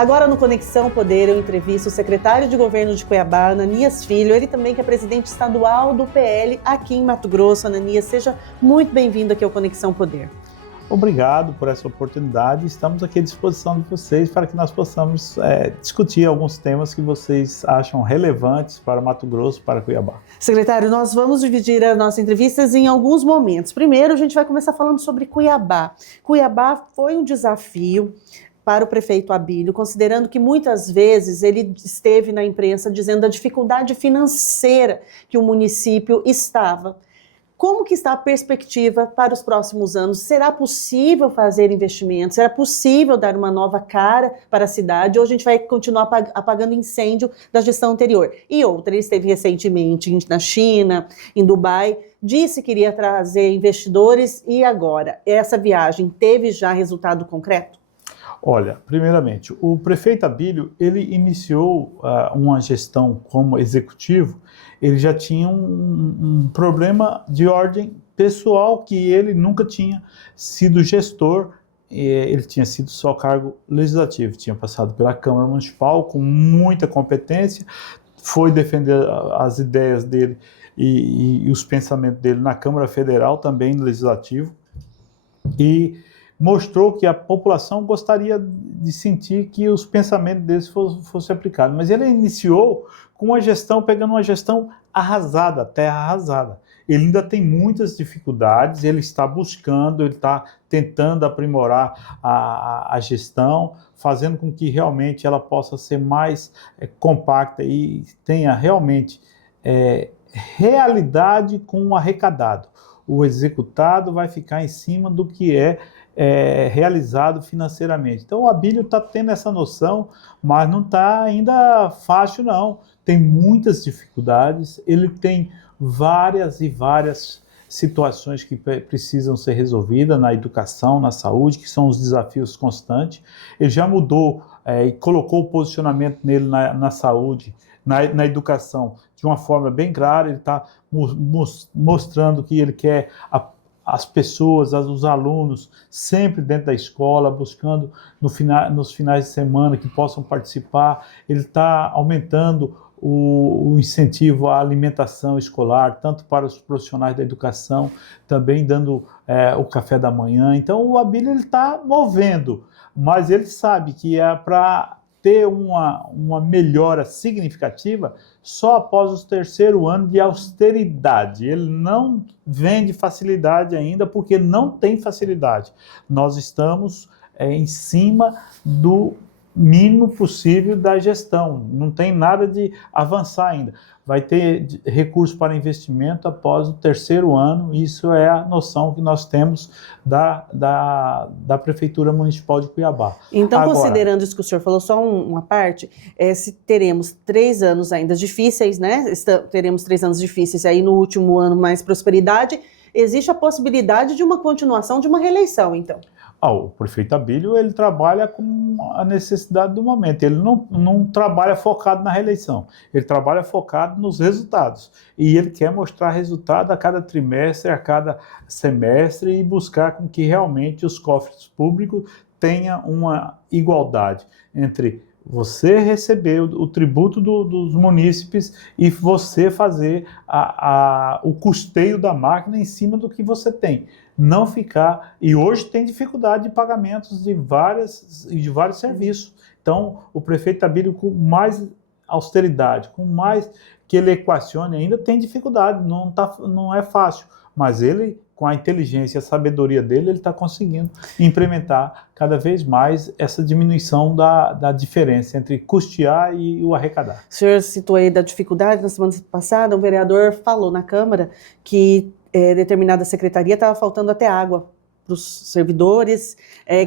Agora no Conexão Poder eu entrevisto o secretário de Governo de Cuiabá, Ananias Filho, ele também que é presidente estadual do PL aqui em Mato Grosso. Ananias, seja muito bem-vindo aqui ao Conexão Poder. Obrigado por essa oportunidade, estamos aqui à disposição de vocês para que nós possamos discutir alguns temas que vocês acham relevantes para Mato Grosso, para Cuiabá. Secretário, nós vamos dividir as nossas entrevistas em alguns momentos. Primeiro, a gente vai começar falando sobre Cuiabá. Cuiabá foi um desafio para o prefeito Abílio, considerando que muitas vezes ele esteve na imprensa dizendo da dificuldade financeira que o município estava. Como que está a perspectiva para os próximos anos? Será possível fazer investimentos? Será possível dar uma nova cara para a cidade? Ou a gente vai continuar apagando incêndio da gestão anterior? E outra, ele esteve recentemente na China, em Dubai, disse que iria trazer investidores e agora? Essa viagem teve já resultado concreto? Olha, primeiramente, o prefeito Abílio, ele iniciou uma gestão como executivo, ele já tinha um problema de ordem pessoal, que ele nunca tinha sido gestor, ele tinha sido só cargo legislativo, tinha passado pela Câmara Municipal com muita competência, foi defender as ideias dele e os pensamentos dele na Câmara Federal, também no Legislativo, e mostrou que a população gostaria de sentir que os pensamentos deles fossem aplicados. Mas ele iniciou com uma gestão, pegando uma gestão arrasada, terra arrasada. Ele ainda tem muitas dificuldades, ele está buscando, ele está tentando aprimorar a gestão, fazendo com que realmente ela possa ser mais compacta e tenha realmente realidade com o arrecadado. O executado vai ficar em cima do que é realizado financeiramente. Então o Abílio está tendo essa noção, mas não está ainda fácil não. Tem muitas dificuldades, ele tem várias situações que precisam ser resolvidas na educação, na saúde, que são os desafios constantes. Ele já mudou e colocou o posicionamento nele na saúde, na educação, de uma forma bem clara. Ele está mostrando que ele quer as pessoas, os alunos, sempre dentro da escola, buscando nos finais de semana que possam participar. Ele está aumentando o incentivo à alimentação escolar, tanto para os profissionais da educação, também dando o café da manhã. Então o Abílio está movendo, mas ele sabe que para ter uma melhora significativa só após o terceiro ano de austeridade. Ele não vende facilidade ainda, porque não tem facilidade. Nós estamos em cima do mínimo possível da gestão, não tem nada de avançar ainda. Vai ter recurso para investimento após o terceiro ano, isso é a noção que nós temos da Prefeitura Municipal de Cuiabá. Então, agora, considerando isso que o senhor falou, só uma parte, se teremos 3 anos ainda difíceis, né? Teremos 3 anos difíceis aí no último ano mais prosperidade, existe a possibilidade de uma continuação de uma reeleição, então? O prefeito Abílio, ele trabalha com a necessidade do momento, ele não trabalha focado na reeleição, ele trabalha focado nos resultados, e ele quer mostrar resultado a cada trimestre, a cada semestre, e buscar com que realmente os cofres públicos tenham uma igualdade entre você receber o tributo dos munícipes e você fazer o custeio da máquina em cima do que você tem. Não ficar... E hoje tem dificuldade de pagamentos de vários serviços. Então, o prefeito Abílio, com mais austeridade, com mais que ele equacione, ainda tem dificuldade, não é fácil. Mas ele, com a inteligência e a sabedoria dele, ele está conseguindo implementar cada vez mais essa diminuição da diferença entre custear e o arrecadar. O senhor citou aí da dificuldade. Na semana passada, um vereador falou na Câmara que determinada secretaria estava faltando até água para os servidores,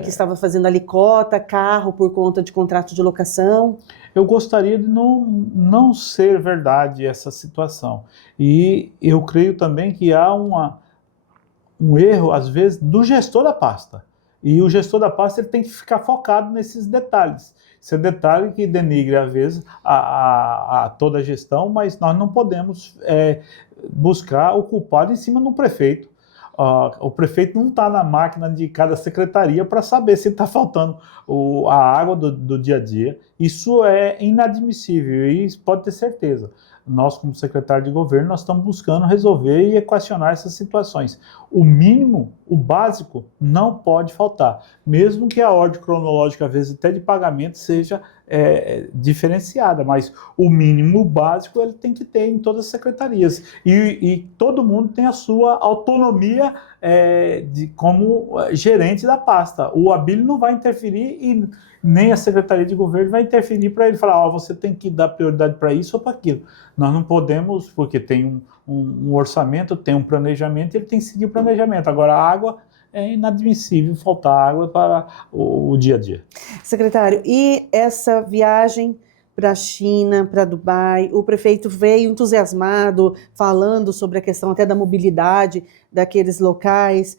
que estava fazendo alicota, carro por conta de contrato de locação. Eu gostaria de não ser verdade essa situação. E eu creio também que há um erro, às vezes, do gestor da pasta. E o gestor da pasta ele tem que ficar focado nesses detalhes. Esse é detalhe que denigre, às vezes, a toda a gestão, mas nós não podemos buscar o culpado em cima do prefeito. O prefeito não está na máquina de cada secretaria para saber se está faltando a água do dia a dia. Isso é inadmissível e pode ter certeza. Nós, como secretário de governo, nós estamos buscando resolver e equacionar essas situações. O mínimo, o básico, não pode faltar, mesmo que a ordem cronológica, às vezes até de pagamento, seja diferenciada, mas o mínimo, o básico, ele tem que ter em todas as secretarias. E todo mundo tem a sua autonomia como gerente da pasta. O Abílio não vai interferir e nem a Secretaria de Governo vai interferir para ele falar, você tem que dar prioridade para isso ou para aquilo. Nós não podemos, porque tem um orçamento, tem um planejamento, ele tem que seguir o planejamento. Agora, a água é inadmissível faltar água para o dia a dia. Secretário, e essa viagem para a China, para Dubai, o prefeito veio entusiasmado, falando sobre a questão até da mobilidade daqueles locais,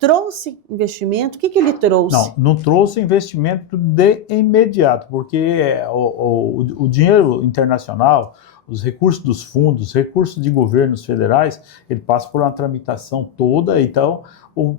trouxe investimento? O que ele trouxe? Não trouxe investimento de imediato, porque o dinheiro internacional, os recursos dos fundos, recursos de governos federais, ele passa por uma tramitação toda. Então,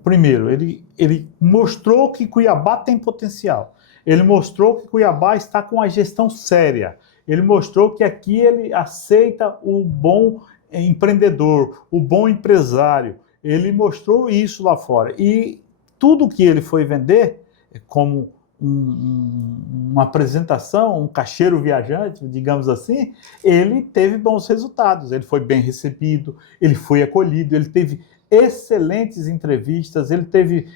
primeiro, ele mostrou que Cuiabá tem potencial. Ele mostrou que Cuiabá está com a gestão séria. Ele mostrou que aqui ele aceita o bom empreendedor, o bom empresário. Ele mostrou isso lá fora. E tudo que ele foi vender, como uma apresentação, um cacheiro viajante, digamos assim, ele teve bons resultados. Ele foi bem recebido, ele foi acolhido, ele teve excelentes entrevistas, ele teve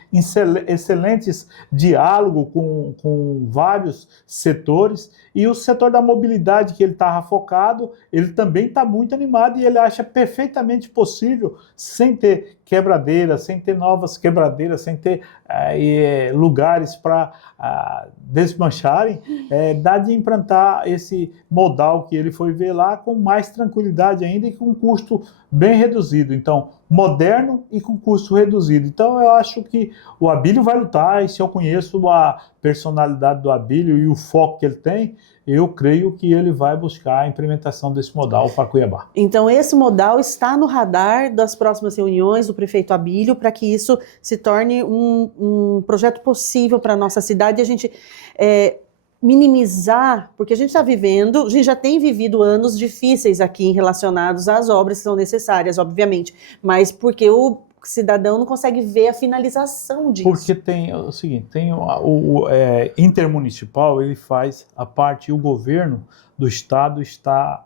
excelentes diálogos com vários setores, e o setor da mobilidade que ele estava focado, ele também está muito animado e ele acha perfeitamente possível, sem ter quebradeiras, sem ter novas quebradeiras, sem ter lugares para desmancharem, dá de implantar esse modal que ele foi ver lá com mais tranquilidade ainda e com um custo bem reduzido. Então, moderno e com custo reduzido. Então, eu acho que o Abílio vai lutar, e se eu conheço a personalidade do Abílio e o foco que ele tem, eu creio que ele vai buscar a implementação desse modal para Cuiabá. Então, esse modal está no radar das próximas reuniões do prefeito Abílio para que isso se torne um projeto possível para a nossa cidade e a gente minimizar, porque a gente já tem vivido anos difíceis aqui relacionados às obras que são necessárias, obviamente, mas porque o cidadão não consegue ver a finalização disso. Porque tem o seguinte, tem o intermunicipal, ele faz a parte, e o governo do estado está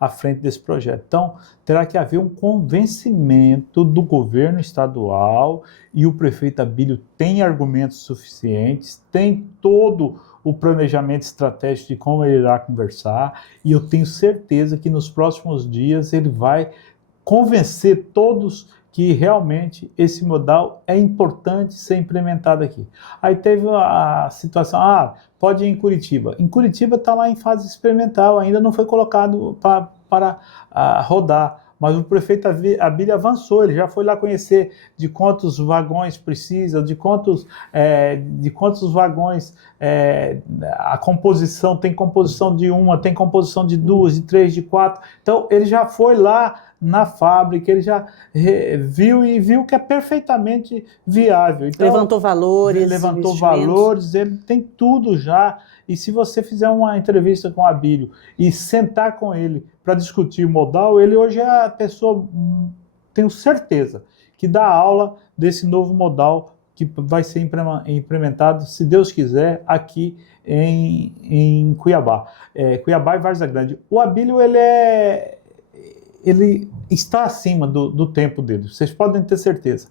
à frente desse projeto. Então, terá que haver um convencimento do governo estadual, e o prefeito Abílio tem argumentos suficientes, tem todo o planejamento estratégico de como ele irá conversar, e eu tenho certeza que nos próximos dias ele vai convencer todos que realmente esse modal é importante ser implementado aqui. Aí teve a situação, pode ir em Curitiba. Em Curitiba está lá em fase experimental, ainda não foi colocado para rodar. Mas o prefeito Abílio avançou, ele já foi lá conhecer de quantos vagões precisa, de quantos vagões, a composição, tem composição de uma, tem composição de duas, de três, de quatro. Então, ele já foi lá na fábrica, ele já viu que é perfeitamente viável. Então, levantou valores, ele tem tudo já. E se você fizer uma entrevista com o Abílio e sentar com ele para discutir o modal, ele hoje é a pessoa, tenho certeza, que dá aula desse novo modal que vai ser implementado, se Deus quiser, aqui em Cuiabá. Cuiabá e Várzea Grande. O Abílio, ele está acima do tempo dele, vocês podem ter certeza.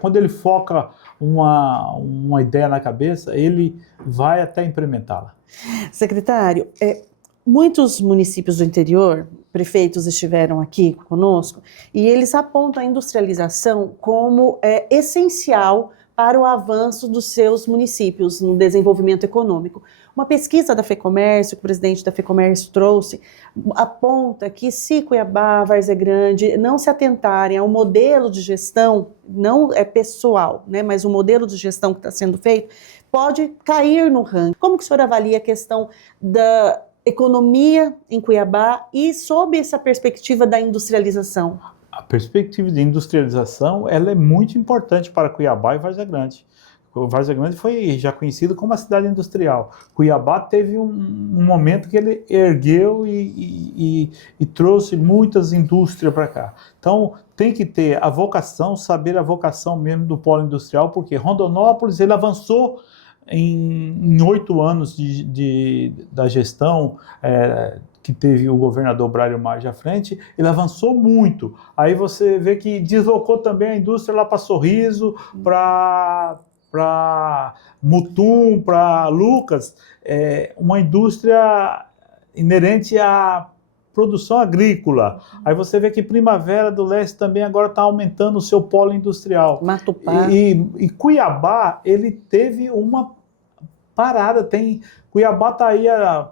Quando ele foca uma ideia na cabeça, ele vai até implementá-la. Secretário, muitos municípios do interior, prefeitos estiveram aqui conosco, e eles apontam a industrialização como essencial para o avanço dos seus municípios no desenvolvimento econômico. Uma pesquisa da FEComércio, que o presidente da FEComércio trouxe, aponta que se Cuiabá, Várzea Grande não se atentarem ao modelo de gestão, não é pessoal, né, mas o modelo de gestão que está sendo feito, pode cair no ranking. Como que o senhor avalia a questão da economia em Cuiabá e sob essa perspectiva da industrialização? A perspectiva de industrialização ela é muito importante para Cuiabá e Várzea Grande. Várzea Grande foi já conhecido como a cidade industrial. Cuiabá teve um momento que ele ergueu e trouxe muitas indústrias para cá. Então, tem que ter a vocação, saber a vocação mesmo do polo industrial, porque Rondonópolis ele avançou em 8 anos da gestão que teve o governador Braulio Maggi à frente, ele avançou muito. Aí você vê que deslocou também a indústria lá para Sorriso, para Mutum, para Lucas, uma indústria inerente à produção agrícola. Aí você vê que Primavera do Leste também agora está aumentando o seu polo industrial. Matupá. E Cuiabá, ele teve uma parada, Cuiabá está aí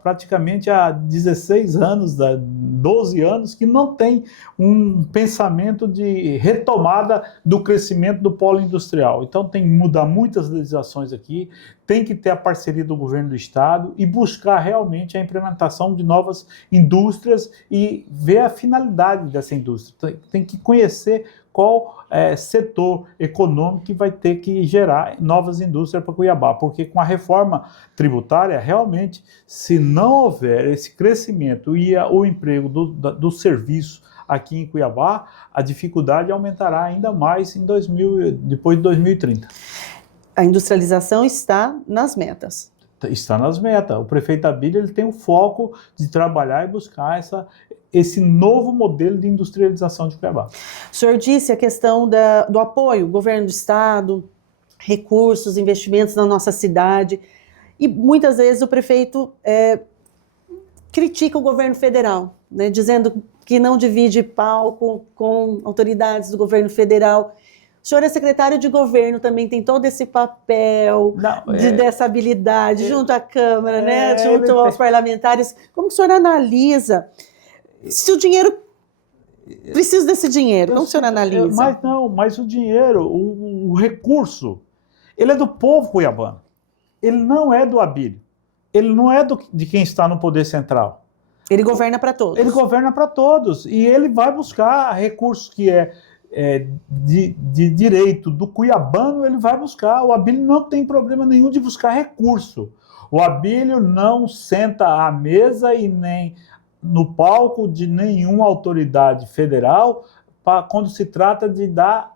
praticamente há 16 anos, 12 anos, que não tem um pensamento de retomada do crescimento do polo industrial. Então tem que mudar muitas legislações aqui, tem que ter a parceria do governo do estado e buscar realmente a implementação de novas indústrias e ver a finalidade dessa indústria. Tem que conhecer qual setor econômico que vai ter que gerar novas indústrias para Cuiabá, porque com a reforma tributária, realmente, se não houver esse crescimento e o emprego do serviço aqui em Cuiabá, a dificuldade aumentará ainda mais depois de 2030. A industrialização está nas metas. Está nas metas. O prefeito Abílio ele tem o foco de trabalhar e buscar esse novo modelo de industrialização de Cuiabá. O senhor disse a questão do apoio, governo do estado, recursos, investimentos na nossa cidade, e muitas vezes o prefeito critica o governo federal, né, dizendo que não divide palco com autoridades do governo federal. O senhor é secretário de governo, também tem todo esse papel dessa habilidade, junto à Câmara, né, junto aos parlamentares. Como o senhor analisa? Se o dinheiro, preciso desse dinheiro, como o senhor analisa? Mas o dinheiro, o recurso, ele é do povo cuiabano. Ele não é do Abílio. Ele não é de quem está no poder central. Ele governa para todos. Ele governa para todos. E ele vai buscar recursos que de direito do cuiabano, ele vai buscar. O Abílio não tem problema nenhum de buscar recurso. O Abílio não senta à mesa e nem no palco de nenhuma autoridade federal quando se trata de dar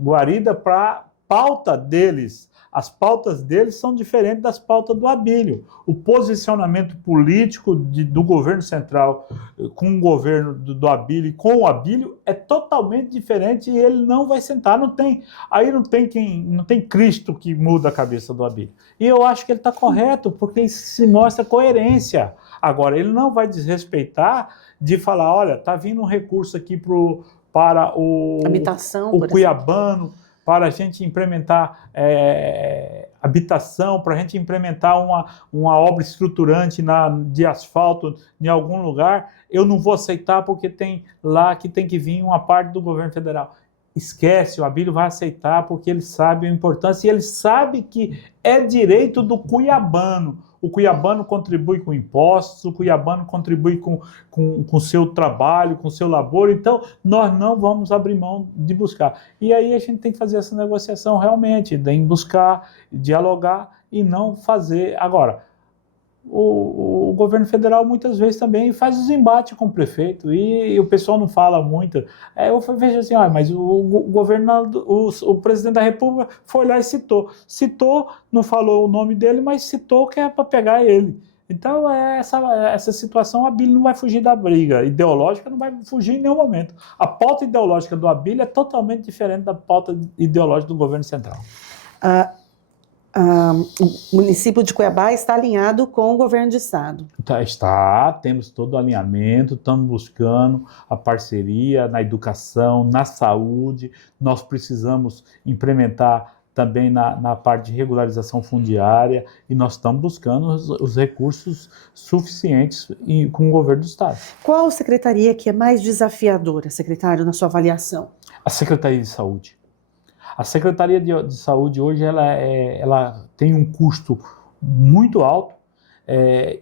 guarida para a pauta deles. As pautas deles são diferentes das pautas do Abílio. O posicionamento político do governo central com o governo do Abílio e com o Abílio é totalmente diferente e ele não vai sentar. Não tem Cristo que muda a cabeça do Abílio. E eu acho que ele está correto, porque se mostra coerência. Agora, ele não vai desrespeitar de falar, olha, está vindo um recurso aqui para o cuiabano, para a gente implementar habitação, para a gente implementar uma obra estruturante de asfalto em algum lugar, eu não vou aceitar porque tem lá que tem que vir uma parte do governo federal. Esquece, o Abílio vai aceitar porque ele sabe a importância e ele sabe que é direito do cuiabano. O cuiabano contribui com impostos, o cuiabano contribui com o seu trabalho, com o seu labor, então nós não vamos abrir mão de buscar. E aí a gente tem que fazer essa negociação realmente, em buscar, dialogar e não fazer. Agora, o governo federal muitas vezes também faz os embates com o prefeito e o pessoal não fala muito. Eu vejo assim, mas o presidente da República foi lá e citou, não falou o nome dele, mas citou que é para pegar ele. Então essa situação, o Abílio não vai fugir da briga ideológica, não vai fugir em nenhum momento. A pauta ideológica do Abílio é totalmente diferente da pauta ideológica do governo central. O município de Cuiabá está alinhado com o governo do estado. Temos todo o alinhamento, estamos buscando a parceria na educação, na saúde, nós precisamos implementar também na parte de regularização fundiária e nós estamos buscando os recursos suficientes com o governo do estado. Qual secretaria que é mais desafiadora, secretário, na sua avaliação? A Secretaria de Saúde. A Secretaria de Saúde hoje ela tem um custo muito alto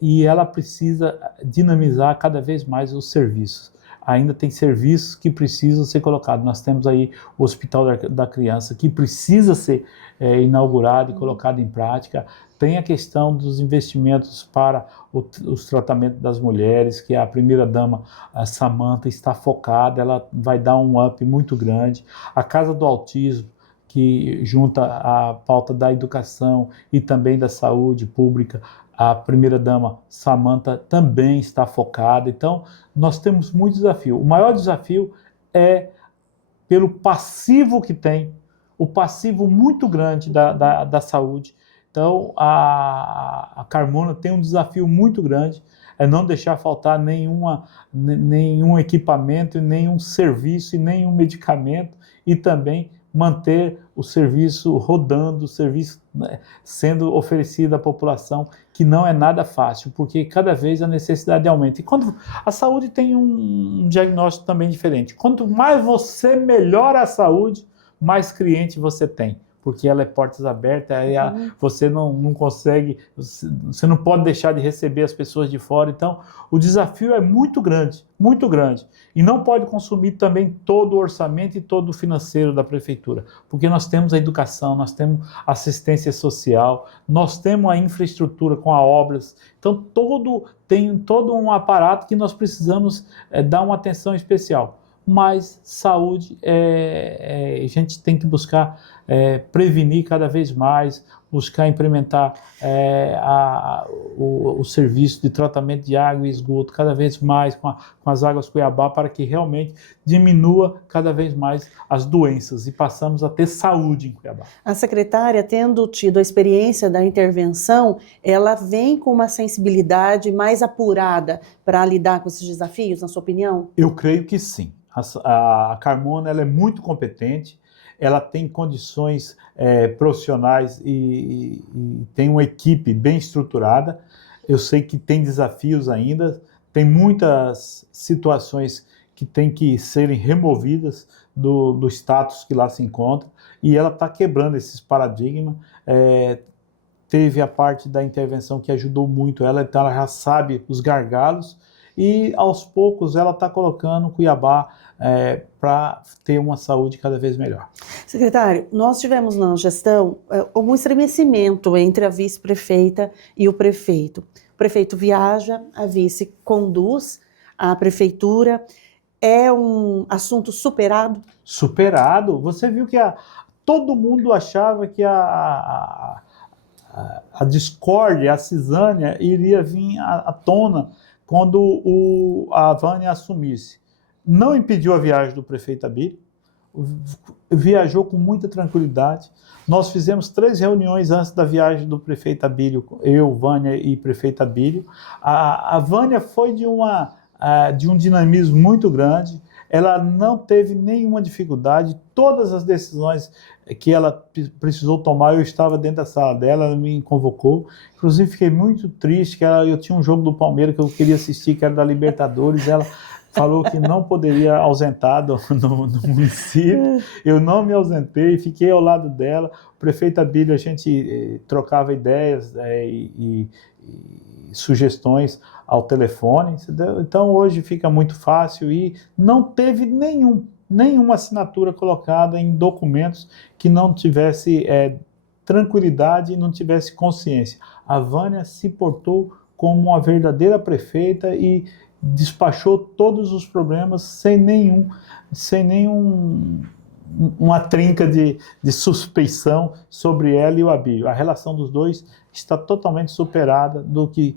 e ela precisa dinamizar cada vez mais os serviços. ainda tem serviços que precisam ser colocados. Nós temos aí o Hospital da Criança, que precisa ser inaugurado e colocado em prática. Tem a questão dos investimentos para os tratamentos das mulheres, que a primeira-dama, a Samantha, está focada, ela vai dar um up muito grande. A Casa do Autismo, que junta a pauta da educação e também da saúde pública, a primeira-dama Samantha também está focada. Então, nós temos muito desafio. O maior desafio é pelo passivo que tem, o passivo muito grande da saúde. Então, a Carmona tem um desafio muito grande, é não deixar faltar nenhum equipamento, nenhum serviço e nenhum medicamento, e também manter o serviço rodando, o serviço, né, sendo oferecido à população, que não é nada fácil, porque cada vez a necessidade aumenta. E quando a saúde tem um diagnóstico também diferente, quanto mais você melhora a saúde, mais cliente você tem, porque ela é portas abertas, aí você não consegue, você não pode deixar de receber as pessoas de fora. Então, o desafio é muito grande, e não pode consumir também todo o orçamento e todo o financeiro da prefeitura, porque nós temos a educação, nós temos assistência social, nós temos a infraestrutura com as obras, então tem todo um aparato que nós precisamos dar uma atenção especial. Mas saúde, a gente tem que buscar prevenir cada vez mais, buscar implementar o serviço de tratamento de água e esgoto cada vez mais com as águas Cuiabá, para que realmente diminua cada vez mais as doenças e passamos a ter saúde em Cuiabá. A secretária, tendo tido a experiência da intervenção, ela vem com uma sensibilidade mais apurada para lidar com esses desafios, na sua opinião? Eu creio que sim. A Carmona, ela é muito competente, ela tem condições profissionais e tem uma equipe bem estruturada. Eu sei que tem desafios ainda, tem muitas situações que têm que serem removidas do status que lá se encontra, e ela está quebrando esses paradigmas. Teve a parte da intervenção que ajudou muito ela, então ela já sabe os gargalos, e aos poucos ela está colocando Cuiabá para ter uma saúde cada vez melhor. Secretário, nós tivemos na gestão algum estremecimento entre a vice-prefeita e o prefeito. O prefeito viaja, a vice conduz a prefeitura. É um assunto superado? Superado? Você viu que todo mundo achava que a discórdia, a cisânia iria vir à tona quando a Vânia assumisse. Não impediu a viagem do prefeito Abílio, viajou com muita tranquilidade. Nós fizemos 3 reuniões antes da viagem do prefeito Abílio, eu, Vânia e prefeito Abílio. A Vânia foi de um dinamismo muito grande, ela não teve nenhuma dificuldade, todas as decisões que ela precisou tomar, eu estava dentro da sala dela, ela me convocou. Inclusive fiquei muito triste, que eu tinha um jogo do Palmeiras que eu queria assistir, que era da Libertadores, ela falou que não poderia ausentar no município. Eu não me ausentei, fiquei ao lado dela. O prefeito Abílio, a gente trocava ideias e sugestões ao telefone, entendeu? Então hoje fica muito fácil, e não teve nenhuma assinatura colocada em documentos que não tivesse tranquilidade e não tivesse consciência. A Vânia se portou como uma verdadeira prefeita e despachou todos os problemas sem uma trinca de suspeição sobre ela e o Abílio. A relação dos dois está totalmente superada do que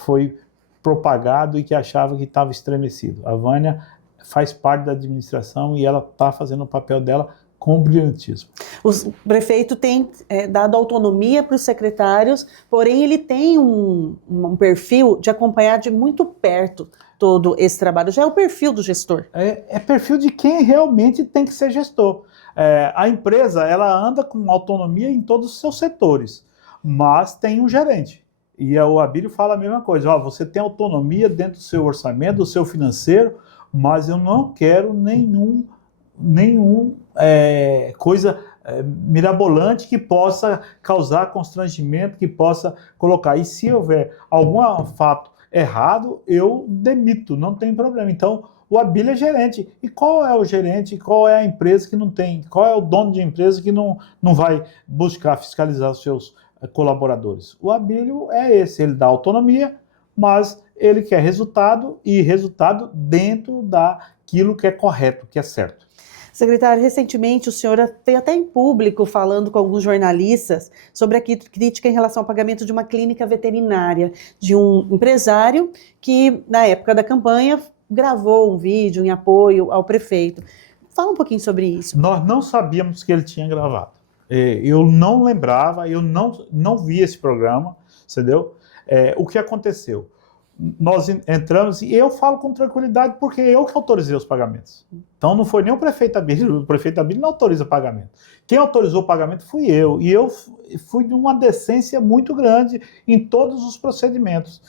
foi propagado e que achava que estava estremecido. A Vânia faz parte da administração e ela está fazendo o papel dela com brilhantismo. O prefeito tem dado autonomia para os secretários, porém ele tem um perfil de acompanhar de muito perto todo esse trabalho. Já é o perfil do gestor. É perfil de quem realmente tem que ser gestor. A empresa, ela anda com autonomia em todos os seus setores, mas tem um gerente. E o Abílio fala a mesma coisa. Você tem autonomia dentro do seu orçamento, do seu financeiro, mas eu não quero nenhum coisa mirabolante que possa causar constrangimento, que possa colocar. E se houver algum fato errado, eu demito, não tem problema. Então, o Abílio é gerente. E qual é o gerente, qual é a empresa que não tem? Qual é o dono de empresa que não vai buscar fiscalizar os seus colaboradores? O Abílio é esse, ele dá autonomia, mas ele quer resultado, e resultado dentro daquilo que é correto, que é certo. Secretário, recentemente o senhor veio até em público falando com alguns jornalistas sobre a crítica em relação ao pagamento de uma clínica veterinária de um empresário que, na época da campanha, gravou um vídeo em apoio ao prefeito. Fala um pouquinho sobre isso. Nós não sabíamos que ele tinha gravado. Eu não lembrava, eu não vi esse programa, entendeu? O que aconteceu? Nós entramos, e eu falo com tranquilidade porque eu que autorizei os pagamentos. Então não foi nem o prefeito Abílio não autoriza o pagamento. Quem autorizou o pagamento fui eu, e eu fui de uma decência muito grande em todos os procedimentos.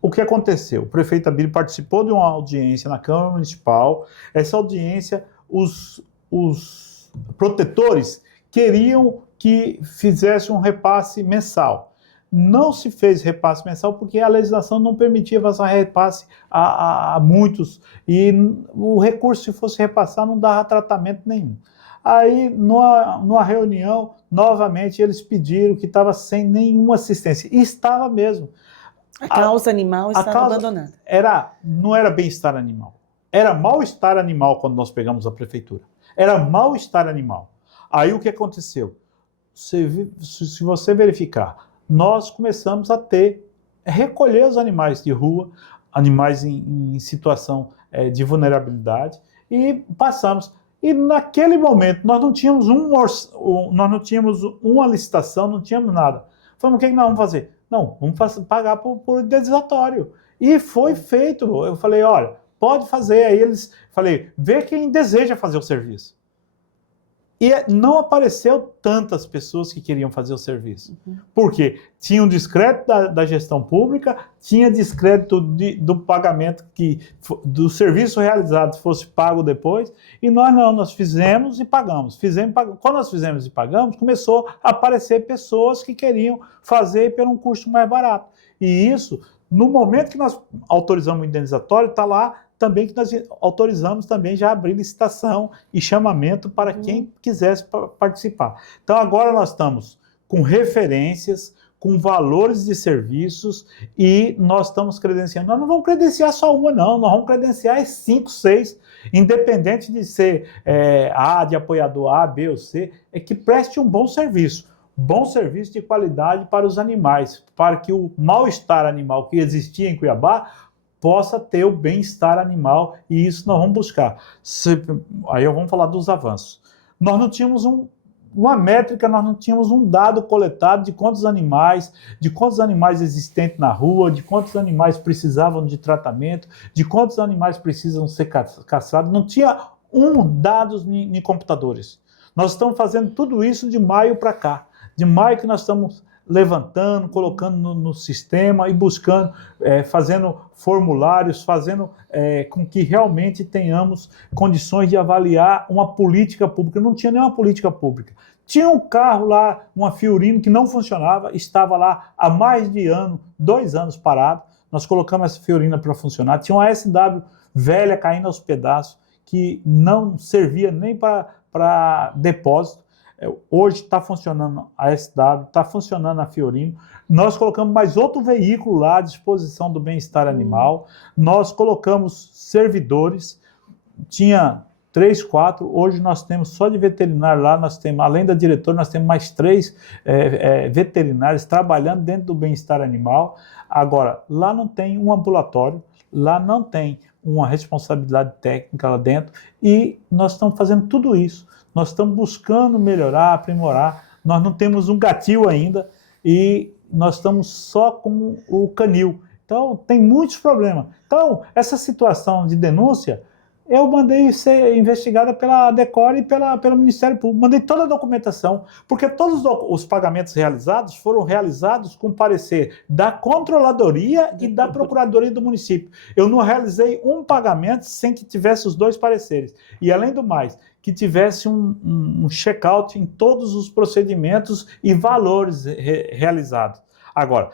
O que aconteceu? O prefeito Abílio participou de uma audiência na Câmara Municipal. Essa audiência, os protetores queriam que fizesse um repasse mensal. Não se fez repasse mensal porque a legislação não permitia passar repasse a muitos, e o recurso, se fosse repassar, não dava tratamento nenhum. Aí, numa reunião, novamente, eles pediram que estava sem nenhuma assistência, e estava mesmo. A causa animal estava abandonada. Não era bem-estar animal, era mal-estar animal quando nós pegamos a prefeitura. Era mal-estar animal. Aí o que aconteceu? Se você verificar, nós começamos a recolher os animais de rua, animais em situação de vulnerabilidade, e passamos. E naquele momento nós não tínhamos uma licitação, não tínhamos nada. Falamos, o que nós vamos fazer? Não, vamos pagar por indenizatório. E foi feito. Eu falei, olha, pode fazer. Aí falei, vê quem deseja fazer o serviço. E não apareceu tantas pessoas que queriam fazer o serviço. Porque tinha um descrédito da gestão pública, tinha descrédito do pagamento, do serviço realizado fosse pago depois, e nós fizemos e pagamos. Quando nós fizemos e pagamos, começou a aparecer pessoas que queriam fazer por um custo mais barato. E isso, no momento que nós autorizamos o indenizatório, está lá também que nós autorizamos também já abrir licitação e chamamento para quem quisesse participar. Então agora nós estamos com referências, com valores de serviços, e nós estamos credenciando. Nós não vamos credenciar só uma, não, nós vamos credenciar as 5, 6, independente de ser de apoiador A, B ou C, que preste um bom serviço de qualidade para os animais, para que o mal-estar animal que existia em Cuiabá possa ter o bem-estar animal, e isso nós vamos buscar. Aí vamos falar dos avanços. Nós não tínhamos uma métrica, nós não tínhamos um dado coletado de quantos animais existentes na rua, de quantos animais precisavam de tratamento, de quantos animais precisam ser castrados. Não tinha dados em computadores. Nós estamos fazendo tudo isso de maio para cá. De maio que nós estamos levantando, colocando no sistema e buscando, fazendo formulários, fazendo com que realmente tenhamos condições de avaliar uma política pública. Não tinha nenhuma política pública. Tinha um carro lá, uma Fiorino, que não funcionava, estava lá há mais de 2 anos parado. Nós colocamos essa Fiorina para funcionar. Tinha uma SW velha caindo aos pedaços, que não servia nem para depósito. Hoje está funcionando a SW, está funcionando a Fiorino. Nós colocamos mais outro veículo lá à disposição do bem-estar animal. Nós colocamos servidores, tinha 3, 4. Hoje nós temos só de veterinário lá, nós temos, além da diretora, nós temos mais 3 veterinários trabalhando dentro do bem-estar animal. Agora, lá não tem um ambulatório, lá não tem uma responsabilidade técnica lá dentro, e nós estamos fazendo tudo isso. Nós estamos buscando melhorar, aprimorar. Nós não temos um gatil ainda, e nós estamos só com o canil. Então, tem muitos problemas. Então, essa situação de denúncia, eu mandei ser investigada pela DECOR e pelo Ministério Público. Mandei toda a documentação, porque todos os pagamentos realizados foram realizados com parecer da Controladoria e da Procuradoria do município. Eu não realizei um pagamento sem que tivesse os 2 pareceres. E, além do mais, que tivesse um check-out em todos os procedimentos e valores realizados. Agora,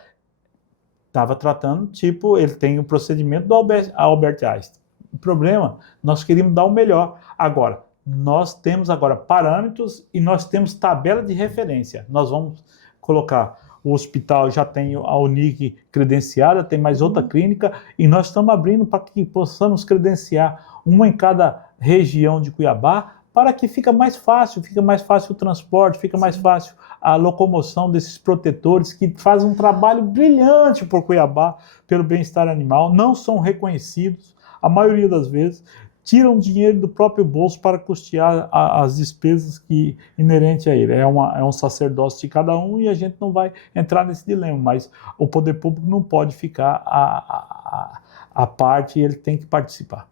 Estava tratando, tipo, ele tem o procedimento do Albert Einstein. O problema, nós queríamos dar o melhor. Agora, nós temos agora parâmetros e nós temos tabela de referência. Nós vamos colocar, o hospital já tem a Unic credenciada, tem mais outra clínica, e nós estamos abrindo para que possamos credenciar uma em cada região de Cuiabá, para que fica mais fácil o transporte, fica mais fácil a locomoção desses protetores que fazem um trabalho brilhante por Cuiabá, pelo bem-estar animal, não são reconhecidos, a maioria das vezes, tiram dinheiro do próprio bolso para custear as despesas que inerentes a ele. É um sacerdócio de cada um e a gente não vai entrar nesse dilema, mas o poder público não pode ficar à parte e ele tem que participar.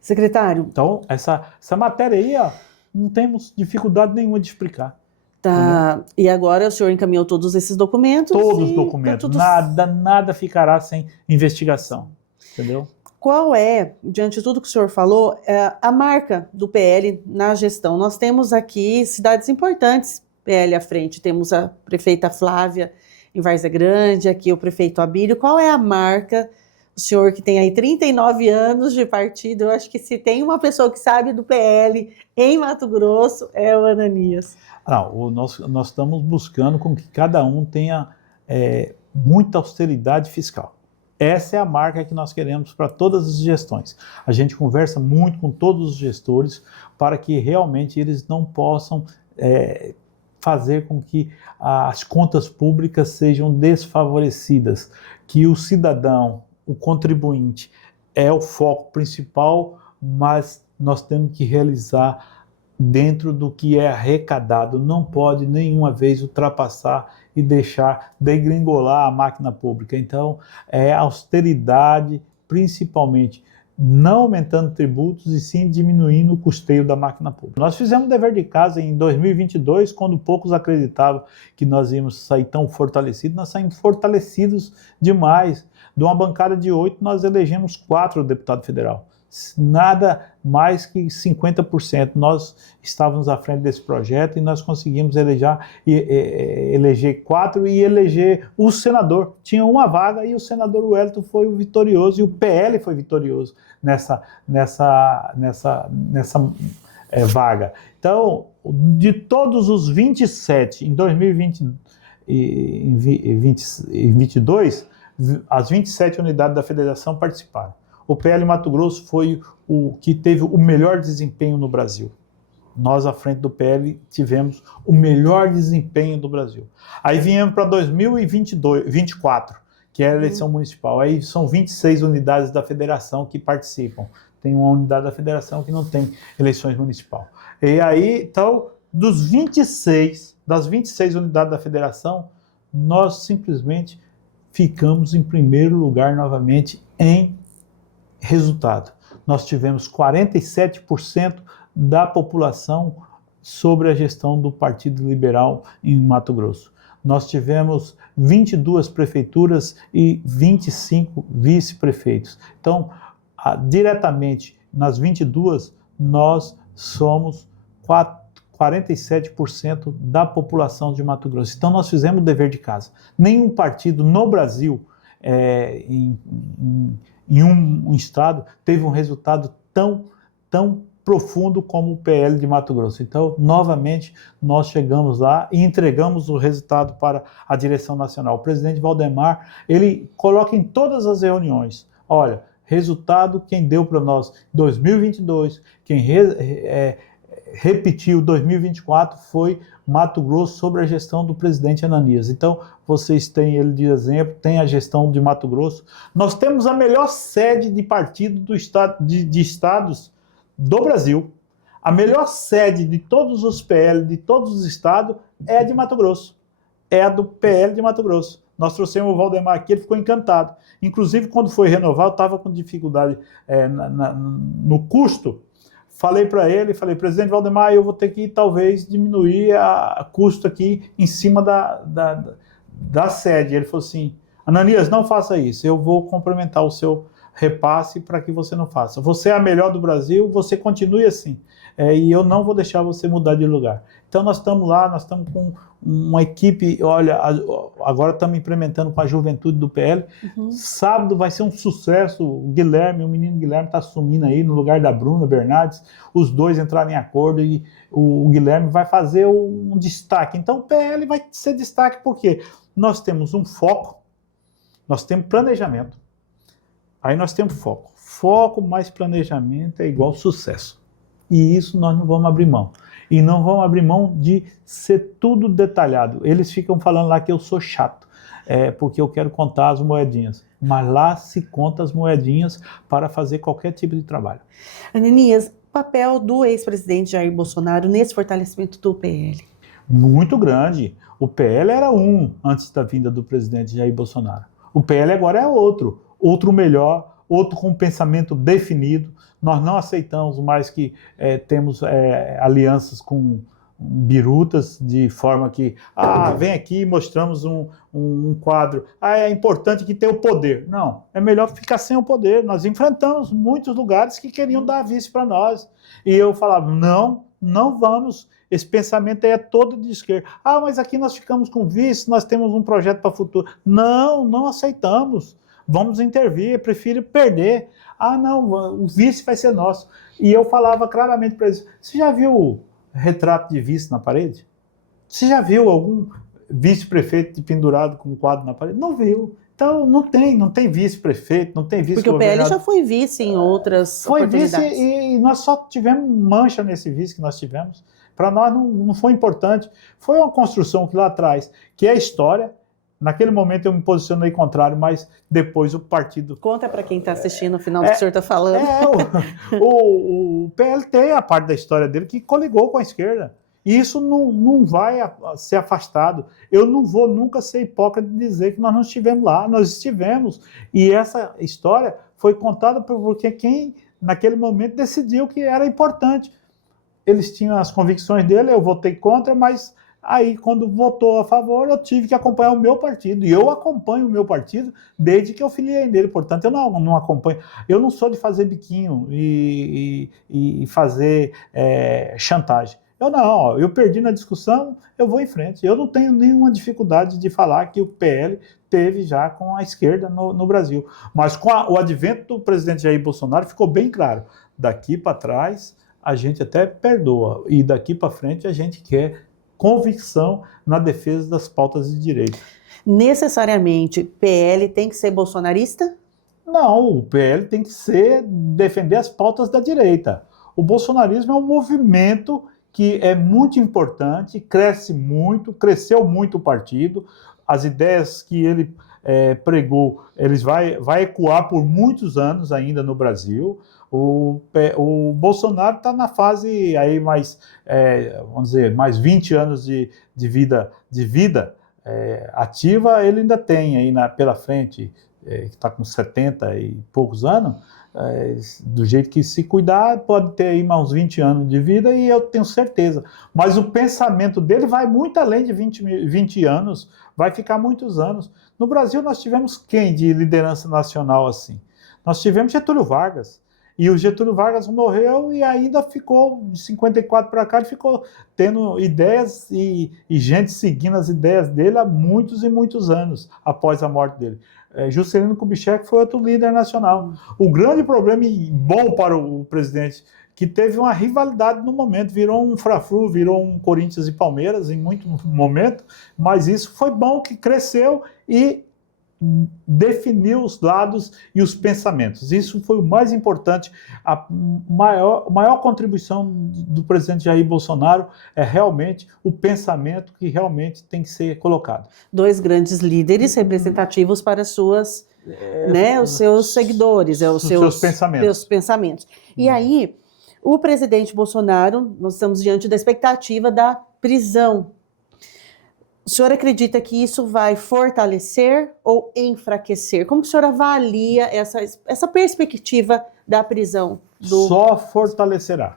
Secretário. Então, essa matéria aí, ó, não temos dificuldade nenhuma de explicar. Tá. Entendeu? E agora o senhor encaminhou todos esses documentos? Todos os documentos. Nada ficará sem investigação. Entendeu? Qual é, diante de tudo que o senhor falou, a marca do PL na gestão? Nós temos aqui cidades importantes, PL à frente. Temos a prefeita Flávia em Várzea Grande, aqui o prefeito Abílio. Qual é a marca? O senhor que tem aí 39 anos de partido, eu acho que se tem uma pessoa que sabe do PL em Mato Grosso, é o Ananias. Não, nós estamos buscando com que cada um tenha muita austeridade fiscal. Essa é a marca que nós queremos para todas as gestões. A gente conversa muito com todos os gestores para que realmente eles não possam fazer com que as contas públicas sejam desfavorecidas, que o cidadão, o contribuinte, é o foco principal, mas nós temos que realizar dentro do que é arrecadado, não pode nenhuma vez ultrapassar e deixar degringolar a máquina pública. Então, é austeridade, principalmente, não aumentando tributos e sim diminuindo o custeio da máquina pública. Nós fizemos o dever de casa em 2022, quando poucos acreditavam que nós íamos sair tão fortalecidos, nós saímos fortalecidos demais. De uma bancada de 8, nós elegemos 4 deputados federal. Nada mais que 50%. Nós estávamos à frente desse projeto e nós conseguimos eleger 4 e eleger o senador. Tinha uma vaga e o senador Wellington foi o vitorioso e o PL foi vitorioso nessa vaga. Então, de todos os 27 em 2022, as 27 unidades da federação participaram. O PL Mato Grosso foi o que teve o melhor desempenho no Brasil. Nós, à frente do PL, tivemos o melhor desempenho do Brasil. Aí viemos para 2024, que é a eleição municipal. Aí são 26 unidades da federação que participam. Tem uma unidade da federação que não tem eleições municipal. E aí, então, das 26 unidades da federação, nós simplesmente ficamos em primeiro lugar novamente em resultado. Nós tivemos 47% da população sobre a gestão do Partido Liberal em Mato Grosso. Nós tivemos 22 prefeituras e 25 vice-prefeitos. Então, diretamente nas 22, nós somos 47% da população de Mato Grosso. Então, nós fizemos o dever de casa. Nenhum partido no Brasil, em um estado, teve um resultado tão profundo como o PL de Mato Grosso. Então, novamente, nós chegamos lá e entregamos o resultado para a direção nacional. O presidente Valdemar, ele coloca em todas as reuniões, olha, resultado quem deu para nós 2022, quem repetiu 2024 foi Mato Grosso sobre a gestão do presidente Ananias. Então, vocês têm ele de exemplo, tem a gestão de Mato Grosso. Nós temos a melhor sede de partido do estado, de estados do Brasil. A melhor sede de todos os PL, de todos os estados, é a de Mato Grosso. É a do PL de Mato Grosso. Nós trouxemos o Valdemar aqui, ele ficou encantado. Inclusive, quando foi renovar, eu estava com dificuldade no custo. Falei para ele, presidente Valdemar, eu vou ter que talvez diminuir a custo aqui em cima da sede. Ele falou assim, Ananias, não faça isso, eu vou complementar o seu repasse para que você não faça. Você é a melhor do Brasil, você continue assim. E eu não vou deixar você mudar de lugar. Então nós estamos lá, nós estamos com uma equipe, olha, agora estamos implementando com a juventude do PL. Sábado vai ser um sucesso, o menino Guilherme está assumindo aí no lugar da Bruna Bernardes, os dois entraram em acordo e o Guilherme vai fazer um destaque. Então o PL vai ser destaque porque nós temos um foco, nós temos planejamento, aí nós temos foco. Foco mais planejamento é igual sucesso. E isso nós não vamos abrir mão. E não vamos abrir mão de ser tudo detalhado. Eles ficam falando lá que eu sou chato, porque eu quero contar as moedinhas. Mas lá se conta as moedinhas para fazer qualquer tipo de trabalho. Ananias, papel do ex-presidente Jair Bolsonaro nesse fortalecimento do PL? Muito grande. O PL era antes da vinda do presidente Jair Bolsonaro. O PL agora é outro melhor, outro com pensamento definido. Nós não aceitamos mais que temos alianças com birutas, de forma que, vem aqui e mostramos um quadro, é importante que tenha o poder. Não, é melhor ficar sem o poder. Nós enfrentamos muitos lugares que queriam dar vice para nós. E eu falava, não vamos, esse pensamento aí é todo de esquerda. Mas aqui nós ficamos com vice, nós temos um projeto para o futuro. Não aceitamos. Vamos intervir, prefiro perder. Não, o vice vai ser nosso. E eu falava claramente para eles, você já viu o retrato de vice na parede? Você já viu algum vice-prefeito pendurado com um quadro na parede? Não viu. Então não tem vice-prefeito, não tem vice-governador. Porque o PL já foi vice em outras oportunidades. Foi vice e nós só tivemos mancha nesse vice que nós tivemos. Para nós não foi importante. Foi uma construção que lá atrás, que é a história. Naquele momento eu me posicionei contrário, mas depois o partido... Conta para quem está assistindo o final do que o senhor está falando. O PL tem a parte da história dele que coligou com a esquerda. E isso não vai ser afastado. Eu não vou nunca ser hipócrita de dizer que nós não estivemos lá. Nós estivemos. E essa história foi contada porque quem, naquele momento, decidiu que era importante. Eles tinham as convicções dele, eu votei contra, mas... Aí, quando votou a favor, eu tive que acompanhar o meu partido. E eu acompanho o meu partido desde que eu filiei nele. Portanto, eu não acompanho. Eu não sou de fazer biquinho e fazer chantagem. Eu perdi na discussão, eu vou em frente. Eu não tenho nenhuma dificuldade de falar que o PL teve já com a esquerda no Brasil. Mas com o advento do presidente Jair Bolsonaro, ficou bem claro. Daqui para trás, a gente até perdoa. E daqui para frente, a gente quer convicção na defesa das pautas de direito. Necessariamente, PL tem que ser bolsonarista? Não, o PL tem que defender as pautas da direita. O bolsonarismo é um movimento que é muito importante, cresceu muito o partido, as ideias que ele pregou, eles vai ecoar por muitos anos ainda no Brasil. O Bolsonaro está na fase aí mais 20 anos de vida ativa, ele ainda tem aí pela frente, que está com 70 e poucos anos, do jeito que se cuidar, pode ter aí mais uns 20 anos de vida, e eu tenho certeza. Mas o pensamento dele vai muito além de 20 anos, vai ficar muitos anos. No Brasil nós tivemos quem de liderança nacional assim? Nós tivemos Getúlio Vargas. E o Getúlio Vargas morreu e ainda ficou, de 54 para cá, ele ficou tendo ideias e gente seguindo as ideias dele há muitos e muitos anos após a morte dele. Juscelino Kubitschek foi outro líder nacional. O grande problema, e bom para o presidente, que teve uma rivalidade no momento, virou um Fla-Flu, virou um Corinthians e Palmeiras em muito momento, mas isso foi bom, que cresceu e definiu os lados e os pensamentos. Isso foi o mais importante. A maior contribuição do presidente Jair Bolsonaro é realmente o pensamento que realmente tem que ser colocado. Dois grandes líderes representativos para os seus seguidores, os seus pensamentos. E aí, o presidente Bolsonaro, nós estamos diante da expectativa da prisão. O senhor acredita que isso vai fortalecer ou enfraquecer? Como que o senhor avalia essa perspectiva da prisão? Só fortalecerá.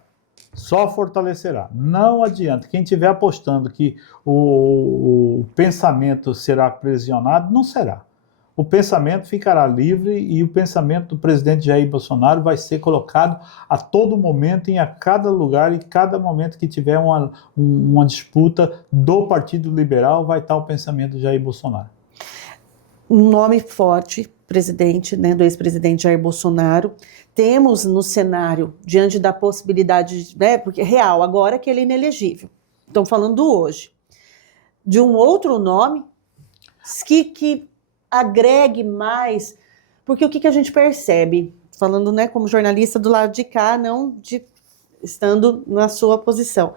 Só fortalecerá. Não adianta. Quem estiver apostando que o pensamento será aprisionado, não será. o pensamento ficará livre e o pensamento do presidente Jair Bolsonaro vai ser colocado a todo momento, em a cada lugar, em cada momento que tiver uma disputa do Partido Liberal, vai estar o pensamento de Jair Bolsonaro. Um nome forte, presidente, né, do ex-presidente Jair Bolsonaro. Temos no cenário, diante da possibilidade, né, porque real, agora que ele é inelegível. Estão falando hoje. De um outro nome que agregue mais, porque o que a gente percebe, falando, né, como jornalista do lado de cá, não de estando na sua posição.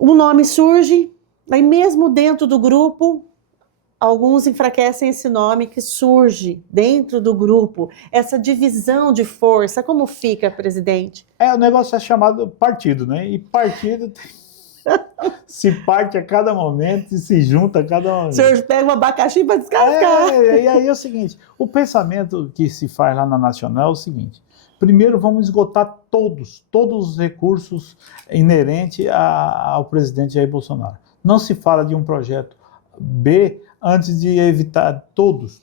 Um nome surge, aí mesmo dentro do grupo, alguns enfraquecem esse nome que surge dentro do grupo, essa divisão de força. Como fica, presidente? O negócio é chamado partido, né? E partido se parte a cada momento e se junta a cada momento. O senhor pega um abacaxi para descascar. E aí é o seguinte, o pensamento que se faz lá na Nacional é o seguinte: primeiro vamos esgotar todos os recursos inerentes ao presidente Jair Bolsonaro. Não se fala de um projeto B antes de evitar todos.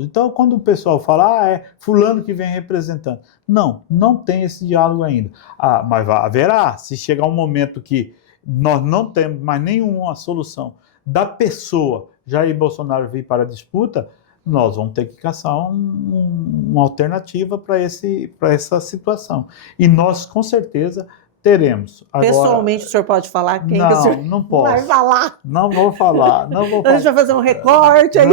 Então, quando o pessoal fala, é fulano que vem representando. Não tem esse diálogo ainda. Mas haverá, se chegar um momento que nós não temos mais nenhuma solução da pessoa Jair Bolsonaro vir para a disputa, nós vamos ter que caçar uma alternativa para essa situação. E nós, com certeza, teremos. Agora, pessoalmente, o senhor pode falar quem que o senhor não posso. vai falar? Não vou falar. A gente vai fazer um recorte aí.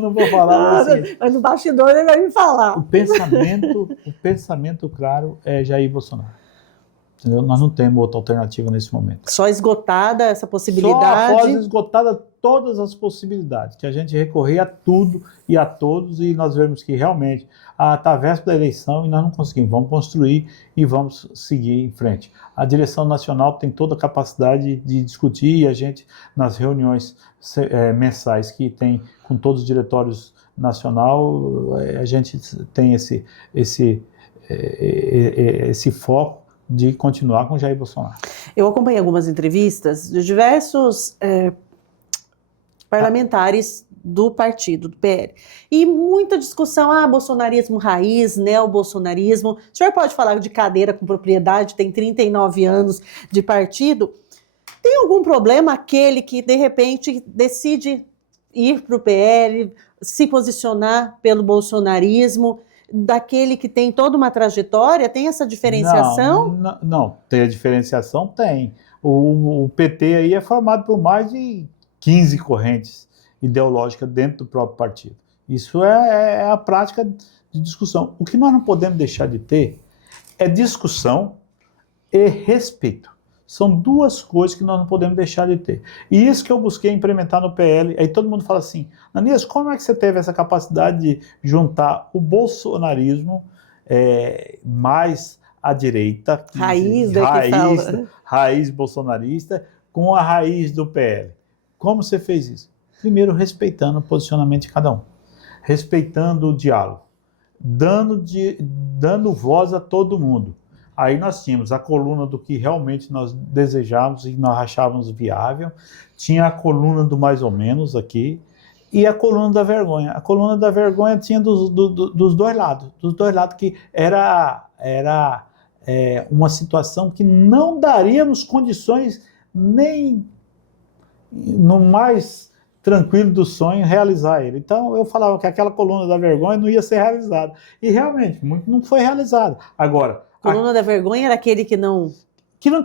Não vou falar. Mas no bastidor ele vai me falar. O pensamento claro é Jair Bolsonaro. Entendeu? Nós não temos outra alternativa nesse momento. Só esgotada essa possibilidade? Só após esgotada todas as possibilidades, que a gente recorrer a tudo e a todos, e nós vemos que realmente está a véspera da eleição e nós não conseguimos. Vamos construir e vamos seguir em frente. A direção nacional tem toda a capacidade de discutir, e a gente, nas reuniões mensais que tem com todos os diretórios nacional, a gente tem esse foco de continuar com Jair Bolsonaro. Eu acompanhei algumas entrevistas de diversos parlamentares do partido, do PL. E muita discussão, bolsonarismo raiz, neobolsonarismo. O senhor pode falar de cadeira com propriedade, tem 39 anos de partido. Tem algum problema aquele que, de repente, decide ir para o PL, se posicionar pelo bolsonarismo, daquele que tem toda uma trajetória? Tem essa diferenciação? Não, tem a diferenciação, tem. O PT aí é formado por mais de 15 correntes ideológicas dentro do próprio partido. Isso é a prática de discussão. O que nós não podemos deixar de ter é discussão e respeito. São duas coisas que nós não podemos deixar de ter. E isso que eu busquei implementar no PL. Aí todo mundo fala assim: Ananias, como é que você teve essa capacidade de juntar o bolsonarismo mais à direita, raiz bolsonarista, com a raiz do PL? Como você fez isso? Primeiro, respeitando o posicionamento de cada um, respeitando o diálogo, dando voz a todo mundo. Aí nós tínhamos a coluna do que realmente nós desejávamos e nós achávamos viável, tinha a coluna do mais ou menos aqui, e a coluna da vergonha. A coluna da vergonha tinha dos dois lados, que era uma situação que não daríamos condições nem no mais tranquilo do sonho realizar ele. Então eu falava que aquela coluna da vergonha não ia ser realizada. E realmente, muito não foi realizada. Agora, coluna da vergonha era aquele que não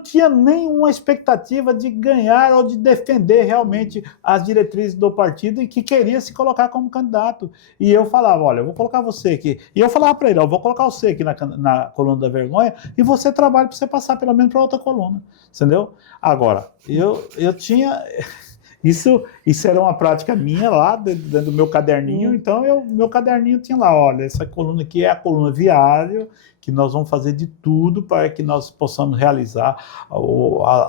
tinha nenhuma expectativa de ganhar ou de defender realmente as diretrizes do partido e que queria se colocar como candidato. E eu falava, olha, eu vou colocar você aqui. E eu falava para ele, eu vou colocar você aqui na coluna da vergonha e você trabalha para você passar pelo menos para outra coluna. Entendeu? Agora, eu tinha... Isso era uma prática minha lá, dentro do meu caderninho. Então, meu caderninho tinha lá, olha, essa coluna aqui é a coluna viável, que nós vamos fazer de tudo para que nós possamos realizar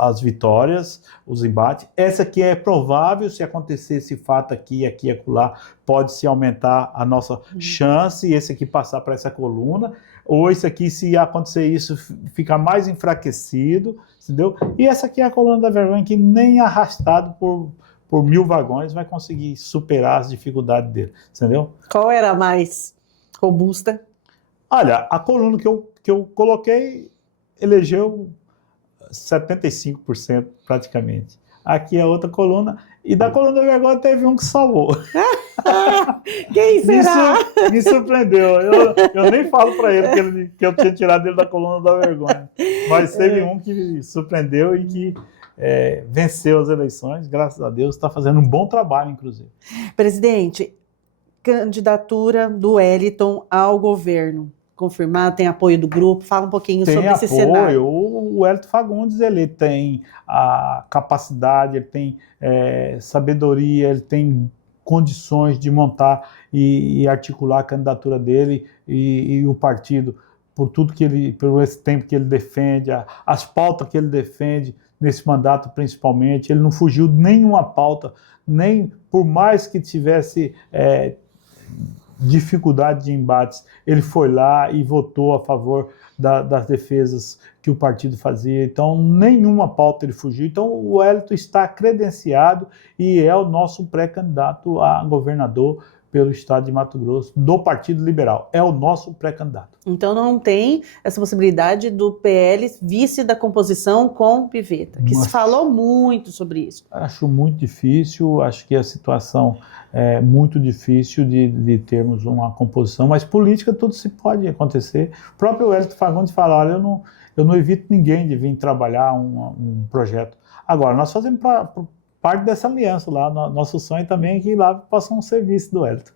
as vitórias, os embates. Essa aqui é provável, se acontecer esse fato aqui, acolá, pode-se aumentar a nossa chance, e esse aqui passar para essa coluna, ou esse aqui, se acontecer isso, ficar mais enfraquecido, entendeu? E essa aqui é a coluna da vergonha, que nem arrastado por 1.000 vagões, vai conseguir superar as dificuldades dele, entendeu? Qual era a mais robusta? Olha, a coluna que eu coloquei elegeu 75% praticamente. Aqui é outra coluna, e da coluna da vergonha teve um que salvou. Quem será? Me surpreendeu. Eu nem falo para ele que eu tinha tirado ele da coluna da vergonha. Mas teve um que me surpreendeu e que venceu as eleições, graças a Deus, está fazendo um bom trabalho, inclusive. Presidente, candidatura do Wellington ao governo. Confirmado, tem apoio do grupo? Fala um pouquinho sobre esse cenário. O Wellington Fagundes, ele tem a capacidade, ele tem sabedoria, ele tem condições de montar e articular a candidatura dele e o partido por esse tempo que ele defende, as pautas que ele defende nesse mandato principalmente. Ele não fugiu de nenhuma pauta, nem por mais que tivesse dificuldade de embates, ele foi lá e votou a favor das defesas que o partido fazia. Então, nenhuma pauta ele fugiu. Então, o Wellington está credenciado e é o nosso pré-candidato a governador pelo estado de Mato Grosso, do Partido Liberal. É o nosso pré-candidato. Então não tem essa possibilidade do PL vice da composição com Pivetta, que se falou muito sobre isso. Acho muito difícil, acho que a situação é muito difícil de termos uma composição, mas política tudo se pode acontecer. O próprio Wellington Fagundes fala, olha, eu não evito ninguém de vir trabalhar um projeto. Agora, nós fazemos parte dessa aliança lá. Nosso sonho também é que lá possa um serviço do Wellington.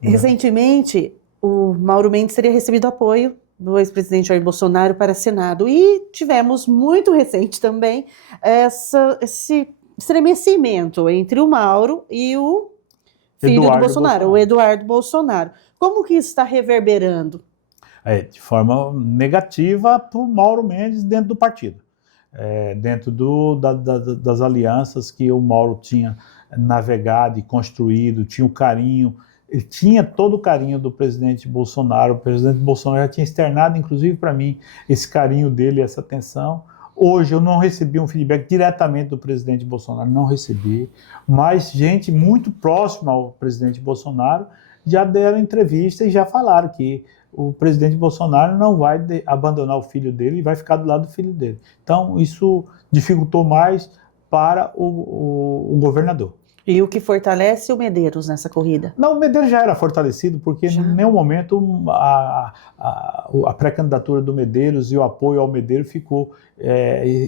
Recentemente, o Mauro Mendes teria recebido apoio do ex-presidente Jair Bolsonaro para Senado. E tivemos, muito recente também, esse estremecimento entre o Mauro e o filho do Bolsonaro, o Eduardo Bolsonaro. Como que isso está reverberando? De forma negativa para o Mauro Mendes dentro do partido. Dentro das alianças que o Mauro tinha navegado e construído, tinha o carinho, ele tinha todo o carinho do presidente Bolsonaro. O presidente Bolsonaro já tinha externado, inclusive para mim, esse carinho dele, essa atenção. Hoje eu não recebi um feedback diretamente do presidente Bolsonaro, não recebi, mas gente muito próxima ao presidente Bolsonaro já deram entrevista e já falaram que o presidente Bolsonaro não vai abandonar o filho dele e vai ficar do lado do filho dele. Então, isso dificultou mais para o governador. E o que fortalece o Medeiros nessa corrida? Não, o Medeiros já era fortalecido, porque em nenhum momento a pré-candidatura do Medeiros e o apoio ao Medeiros ficou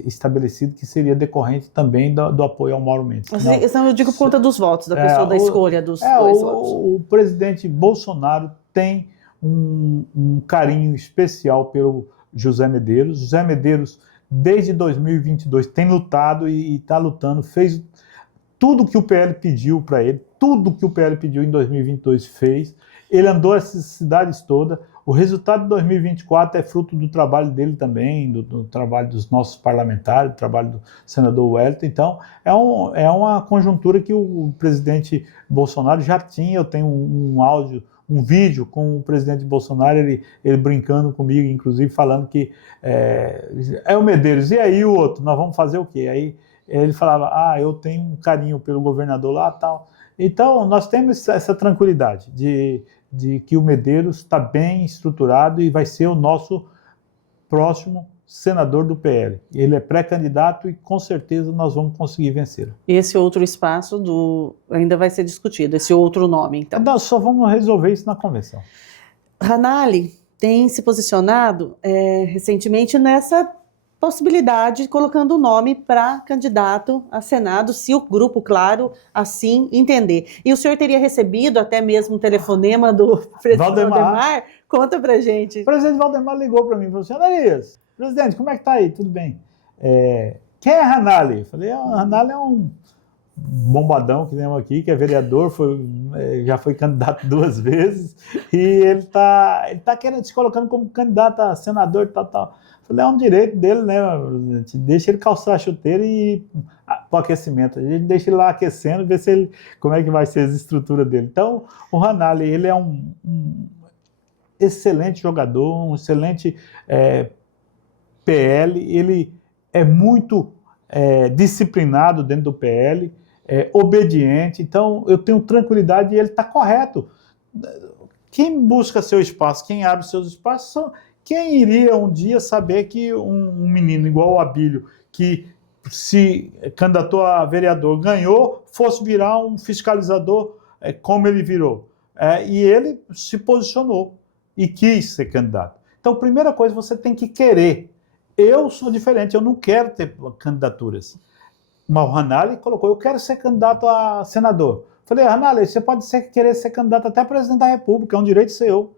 estabelecido que seria decorrente também do apoio ao Mauro Mendes. Não, eu digo por conta dos votos, da pessoa, da escolha dos dois votos. O presidente Bolsonaro tem um carinho especial pelo José Medeiros. José Medeiros, desde 2022, tem lutado e está lutando, fez tudo que o PL pediu para ele, tudo que o PL pediu em 2022 fez. Ele andou essas cidades todas. O resultado de 2024 é fruto do trabalho dele também, do trabalho dos nossos parlamentares, do trabalho do senador Wellington. Então, é uma conjuntura que o presidente Bolsonaro já tinha. Eu tenho um áudio, um vídeo com o presidente Bolsonaro, ele brincando comigo, inclusive falando que é o Medeiros, e aí o outro, nós vamos fazer o quê? Aí ele falava, eu tenho um carinho pelo governador lá e tal. Então, nós temos essa tranquilidade de que o Medeiros está bem estruturado e vai ser o nosso próximo senador do PL. Ele é pré-candidato e com certeza nós vamos conseguir vencer. Esse outro espaço ainda vai ser discutido, esse outro nome, então. Nós só vamos resolver isso na convenção. Ranalli tem se posicionado recentemente nessa possibilidade, colocando o nome para candidato a Senado, se o grupo, claro, assim entender. E o senhor teria recebido até mesmo um telefonema do presidente Valdemar? Conta pra gente. O presidente Valdemar ligou para mim e falou assim, Ananias, presidente, como é que tá aí? Tudo bem? Quem é Ranalli? Eu falei, Ranalli é um bombadão que temos aqui, que é vereador, já foi candidato 2 vezes, e ele tá querendo se colocando como candidato a senador, tal. Falei, é um direito dele, né? Deixa ele calçar a chuteira e ir para o aquecimento. A gente deixa ele lá aquecendo, ver como é que vai ser as estruturas dele. Então, o Ranalli, ele é um excelente jogador, um excelente PL, ele é muito disciplinado dentro do PL, obediente, então eu tenho tranquilidade e ele está correto. Quem busca seu espaço, quem abre seus espaços, quem iria um dia saber que um menino igual o Abílio, que se candidatou a vereador, ganhou, fosse virar um fiscalizador como ele virou. E ele se posicionou e quis ser candidato. Então, primeira coisa, você tem que querer. Eu sou diferente, eu não quero ter candidaturas. Mas o Ranalli colocou, eu quero ser candidato a senador. Falei, Ranalli, você pode querer ser candidato até a presidente da República, é um direito seu.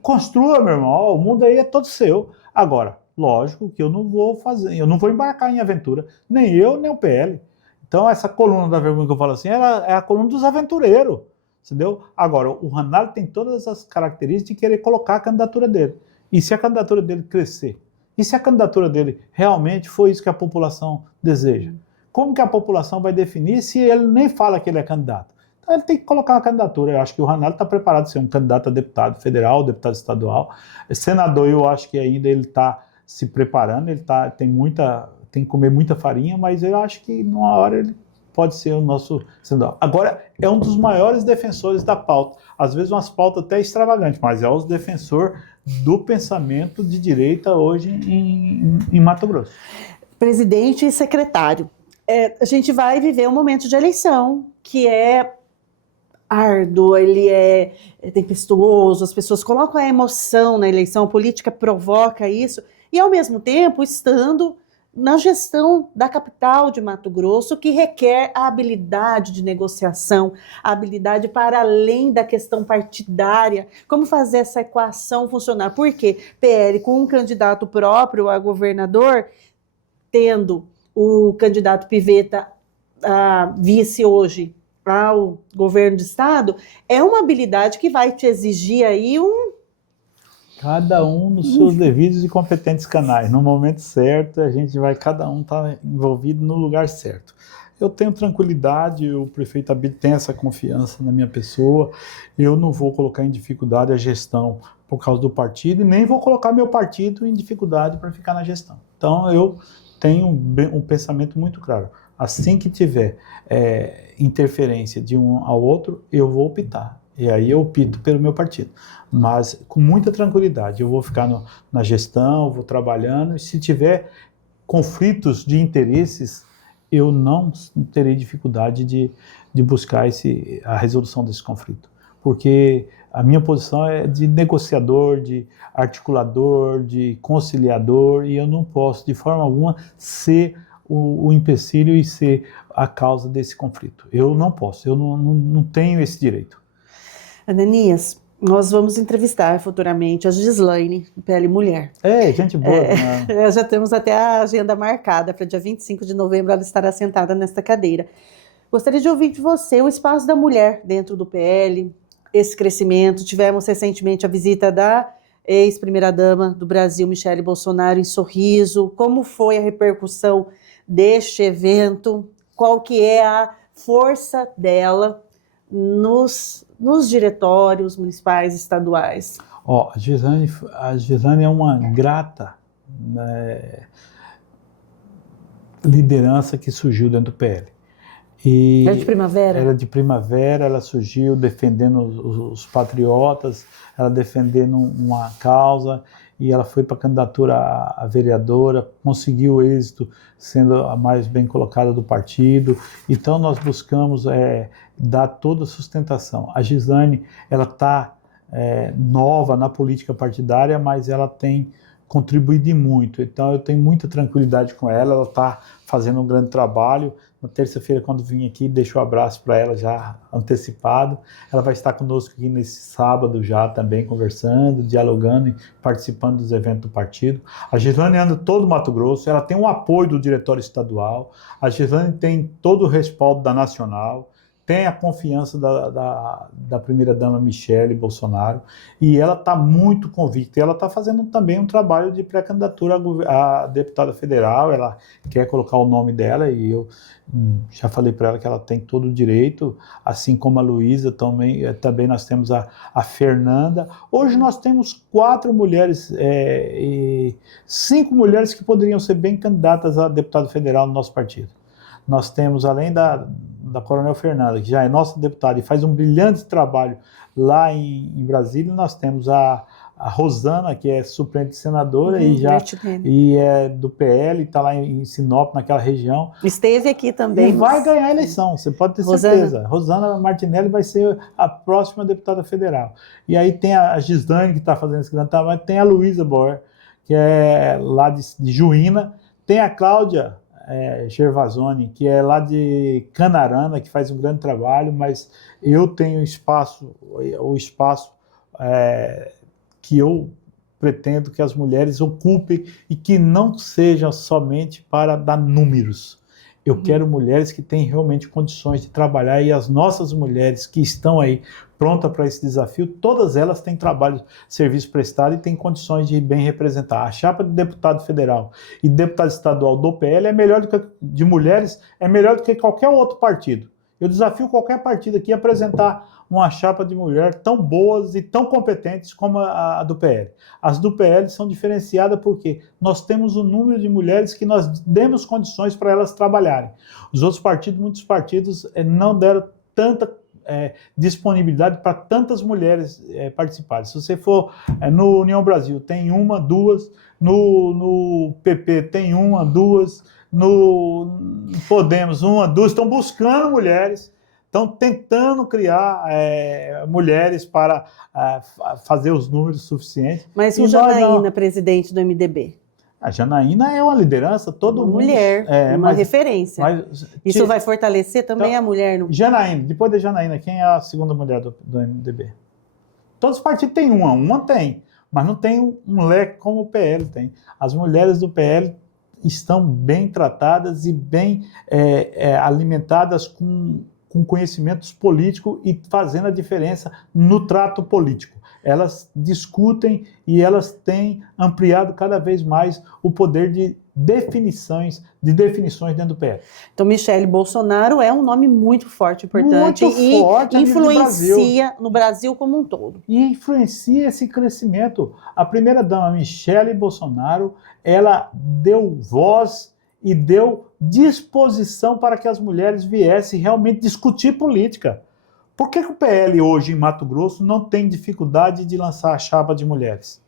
Construa, meu irmão, o mundo aí é todo seu. Agora, lógico que eu não vou fazer, eu não vou embarcar em aventura, nem eu, nem o PL. Então, essa coluna da vergonha que eu falo assim, ela é a coluna dos aventureiros, entendeu? Agora, o Ranalli tem todas as características de querer colocar a candidatura dele. E se a candidatura dele crescer? E se a candidatura dele realmente foi isso que a população deseja? Como que a população vai definir se ele nem fala que ele é candidato? Então ele tem que colocar uma candidatura. Eu acho que o Ranalli está preparado para ser um candidato a deputado federal, deputado estadual. Senador, eu acho que ainda ele está se preparando, ele tem que comer muita farinha, mas eu acho que numa hora ele pode ser o nosso senador. Agora, é um dos maiores defensores da pauta. Às vezes umas pautas até extravagantes, mas é o defensor do pensamento de direita hoje em Mato Grosso. Presidente e secretário. A gente vai viver um momento de eleição que é árduo, ele é tempestuoso, as pessoas colocam a emoção na eleição, a política provoca isso, e ao mesmo tempo estando na gestão da capital de Mato Grosso, que requer a habilidade de negociação, a habilidade para além da questão partidária, como fazer essa equação funcionar. Por quê? PL com um candidato próprio a governador, tendo o candidato Pivetta a vice hoje ao governo do estado, é uma habilidade que vai te exigir aí Cada um nos seus devidos e competentes canais. No momento certo, cada um está envolvido no lugar certo. Eu tenho tranquilidade, o prefeito Abílio tem essa confiança na minha pessoa, eu não vou colocar em dificuldade a gestão por causa do partido, e nem vou colocar meu partido em dificuldade para ficar na gestão. Então, eu tenho um pensamento muito claro. Assim que tiver interferência de um ao outro, eu vou optar. E aí eu opto pelo meu partido. Mas com muita tranquilidade. Eu vou ficar na gestão, vou trabalhando. E se tiver conflitos de interesses, eu não terei dificuldade de buscar a resolução desse conflito. Porque a minha posição é de negociador, de articulador, de conciliador, e eu não posso, de forma alguma, ser o empecilho e ser a causa desse conflito. Eu não posso, eu não tenho esse direito. Ananias, nós vamos entrevistar futuramente a Gislaine, PL Mulher. Gente boa. Né? Já temos até a agenda marcada para dia 25 de novembro ela estará sentada nesta cadeira. Gostaria de ouvir de você o espaço da mulher dentro do PL, esse crescimento. Tivemos recentemente a visita da ex-primeira-dama do Brasil, Michele Bolsonaro, em Sorriso. Como foi a repercussão deste evento? Qual que é a força dela nos diretórios municipais e estaduais? A Gislaine é uma grata liderança que surgiu dentro do PL. Era de Primavera? Era de Primavera, ela surgiu defendendo os patriotas, ela defendendo uma causa, e ela foi para a candidatura a vereadora, conseguiu êxito, sendo a mais bem colocada do partido. Então nós buscamos dar toda a sustentação. A Gislaine, ela está nova na política partidária, mas ela tem contribuído muito. Então eu tenho muita tranquilidade com ela, ela está fazendo um grande trabalho. Na terça-feira, quando vim aqui, deixo um abraço para ela já antecipado. Ela vai estar conosco aqui nesse sábado já também, conversando, dialogando e participando dos eventos do partido. A Gislaine anda todo o Mato Grosso, ela tem o apoio do diretório estadual, a Gislaine tem todo o respaldo da Nacional, tem a confiança da primeira-dama Michele Bolsonaro, e ela está muito convicta. E ela está fazendo também um trabalho de pré-candidatura a deputada federal. Ela quer colocar o nome dela, e eu já falei para ela que ela tem todo o direito, assim como a Luísa também nós temos a Fernanda. Hoje nós temos 4 mulheres e 5 mulheres que poderiam ser bem candidatas a deputado federal no nosso partido. Nós temos, além da da Coronel Fernanda, que já é nossa deputada e faz um brilhante trabalho lá em Brasília. Nós temos a Rosana, que é suplente senadora e é do PL, está lá em Sinop, naquela região. Esteve aqui também. E vai ganhar a eleição, você pode ter certeza. Rosana Martinelli vai ser a próxima deputada federal. E aí tem a Gislaine, que está fazendo esse grande trabalho, tem a Luísa Boer, que é lá de Juína, tem a Cláudia Gervasoni, que é lá de Canarana, que faz um grande trabalho, mas eu tenho o espaço que eu pretendo que as mulheres ocupem e que não seja somente para dar números. Eu quero mulheres que têm realmente condições de trabalhar, e as nossas mulheres que estão aí prontas para esse desafio, todas elas têm trabalho, serviço prestado e têm condições de bem representar. A chapa de deputado federal e deputado estadual do PL de mulheres é melhor do que qualquer outro partido. Eu desafio qualquer partido aqui a apresentar uma chapa de mulher tão boas e tão competentes como a do PL. As do PL são diferenciadas porque nós temos um número de mulheres que nós demos condições para elas trabalharem. Os outros partidos, muitos partidos, não deram tanta disponibilidade para tantas mulheres participarem. Se você for no União Brasil, tem uma, duas, no PP tem uma, duas, no Podemos, uma, duas, estão buscando mulheres, estão tentando criar mulheres para fazer os números suficientes. Mas o Janaína, presidente do MDB? A Janaína é uma liderança, todo mundo... mulher, uma referência. Isso vai fortalecer também a mulher? Janaína, depois da Janaína, quem é a segunda mulher do MDB? Todos os partidos têm uma tem, mas não tem um leque como o PL tem. As mulheres do PL estão bem tratadas e bem alimentadas com conhecimentos políticos e fazendo a diferença no trato político. Elas discutem e elas têm ampliado cada vez mais o poder de definições dentro do PL. Então, Michele Bolsonaro é um nome muito forte, importante, muito forte, e influencia no Brasil como um todo. E influencia esse crescimento. A primeira-dama, Michele Bolsonaro, ela deu voz e deu disposição para que as mulheres viessem realmente discutir política. Por que o PL hoje em Mato Grosso não tem dificuldade de lançar a chapa de mulheres?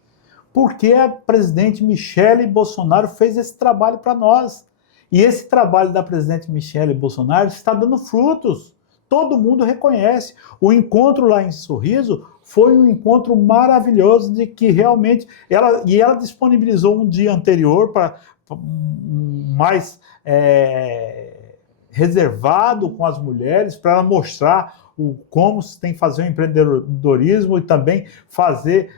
Porque a presidente Michele Bolsonaro fez esse trabalho para nós. E esse trabalho da presidente Michele Bolsonaro está dando frutos. Todo mundo reconhece. O encontro lá em Sorriso foi um encontro maravilhoso de que realmente ela disponibilizou um dia anterior para mais reservado com as mulheres, para ela mostrar como se tem que fazer o empreendedorismo e também fazer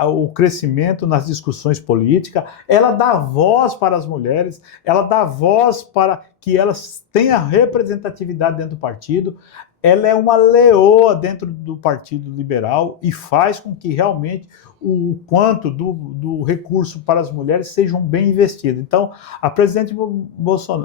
o crescimento nas discussões políticas. Ela dá voz para as mulheres, ela dá voz para que elas tenham representatividade dentro do partido. Ela é uma leoa dentro do Partido Liberal e faz com que realmente o quanto do recurso para as mulheres sejam bem investidos. Então, a presidente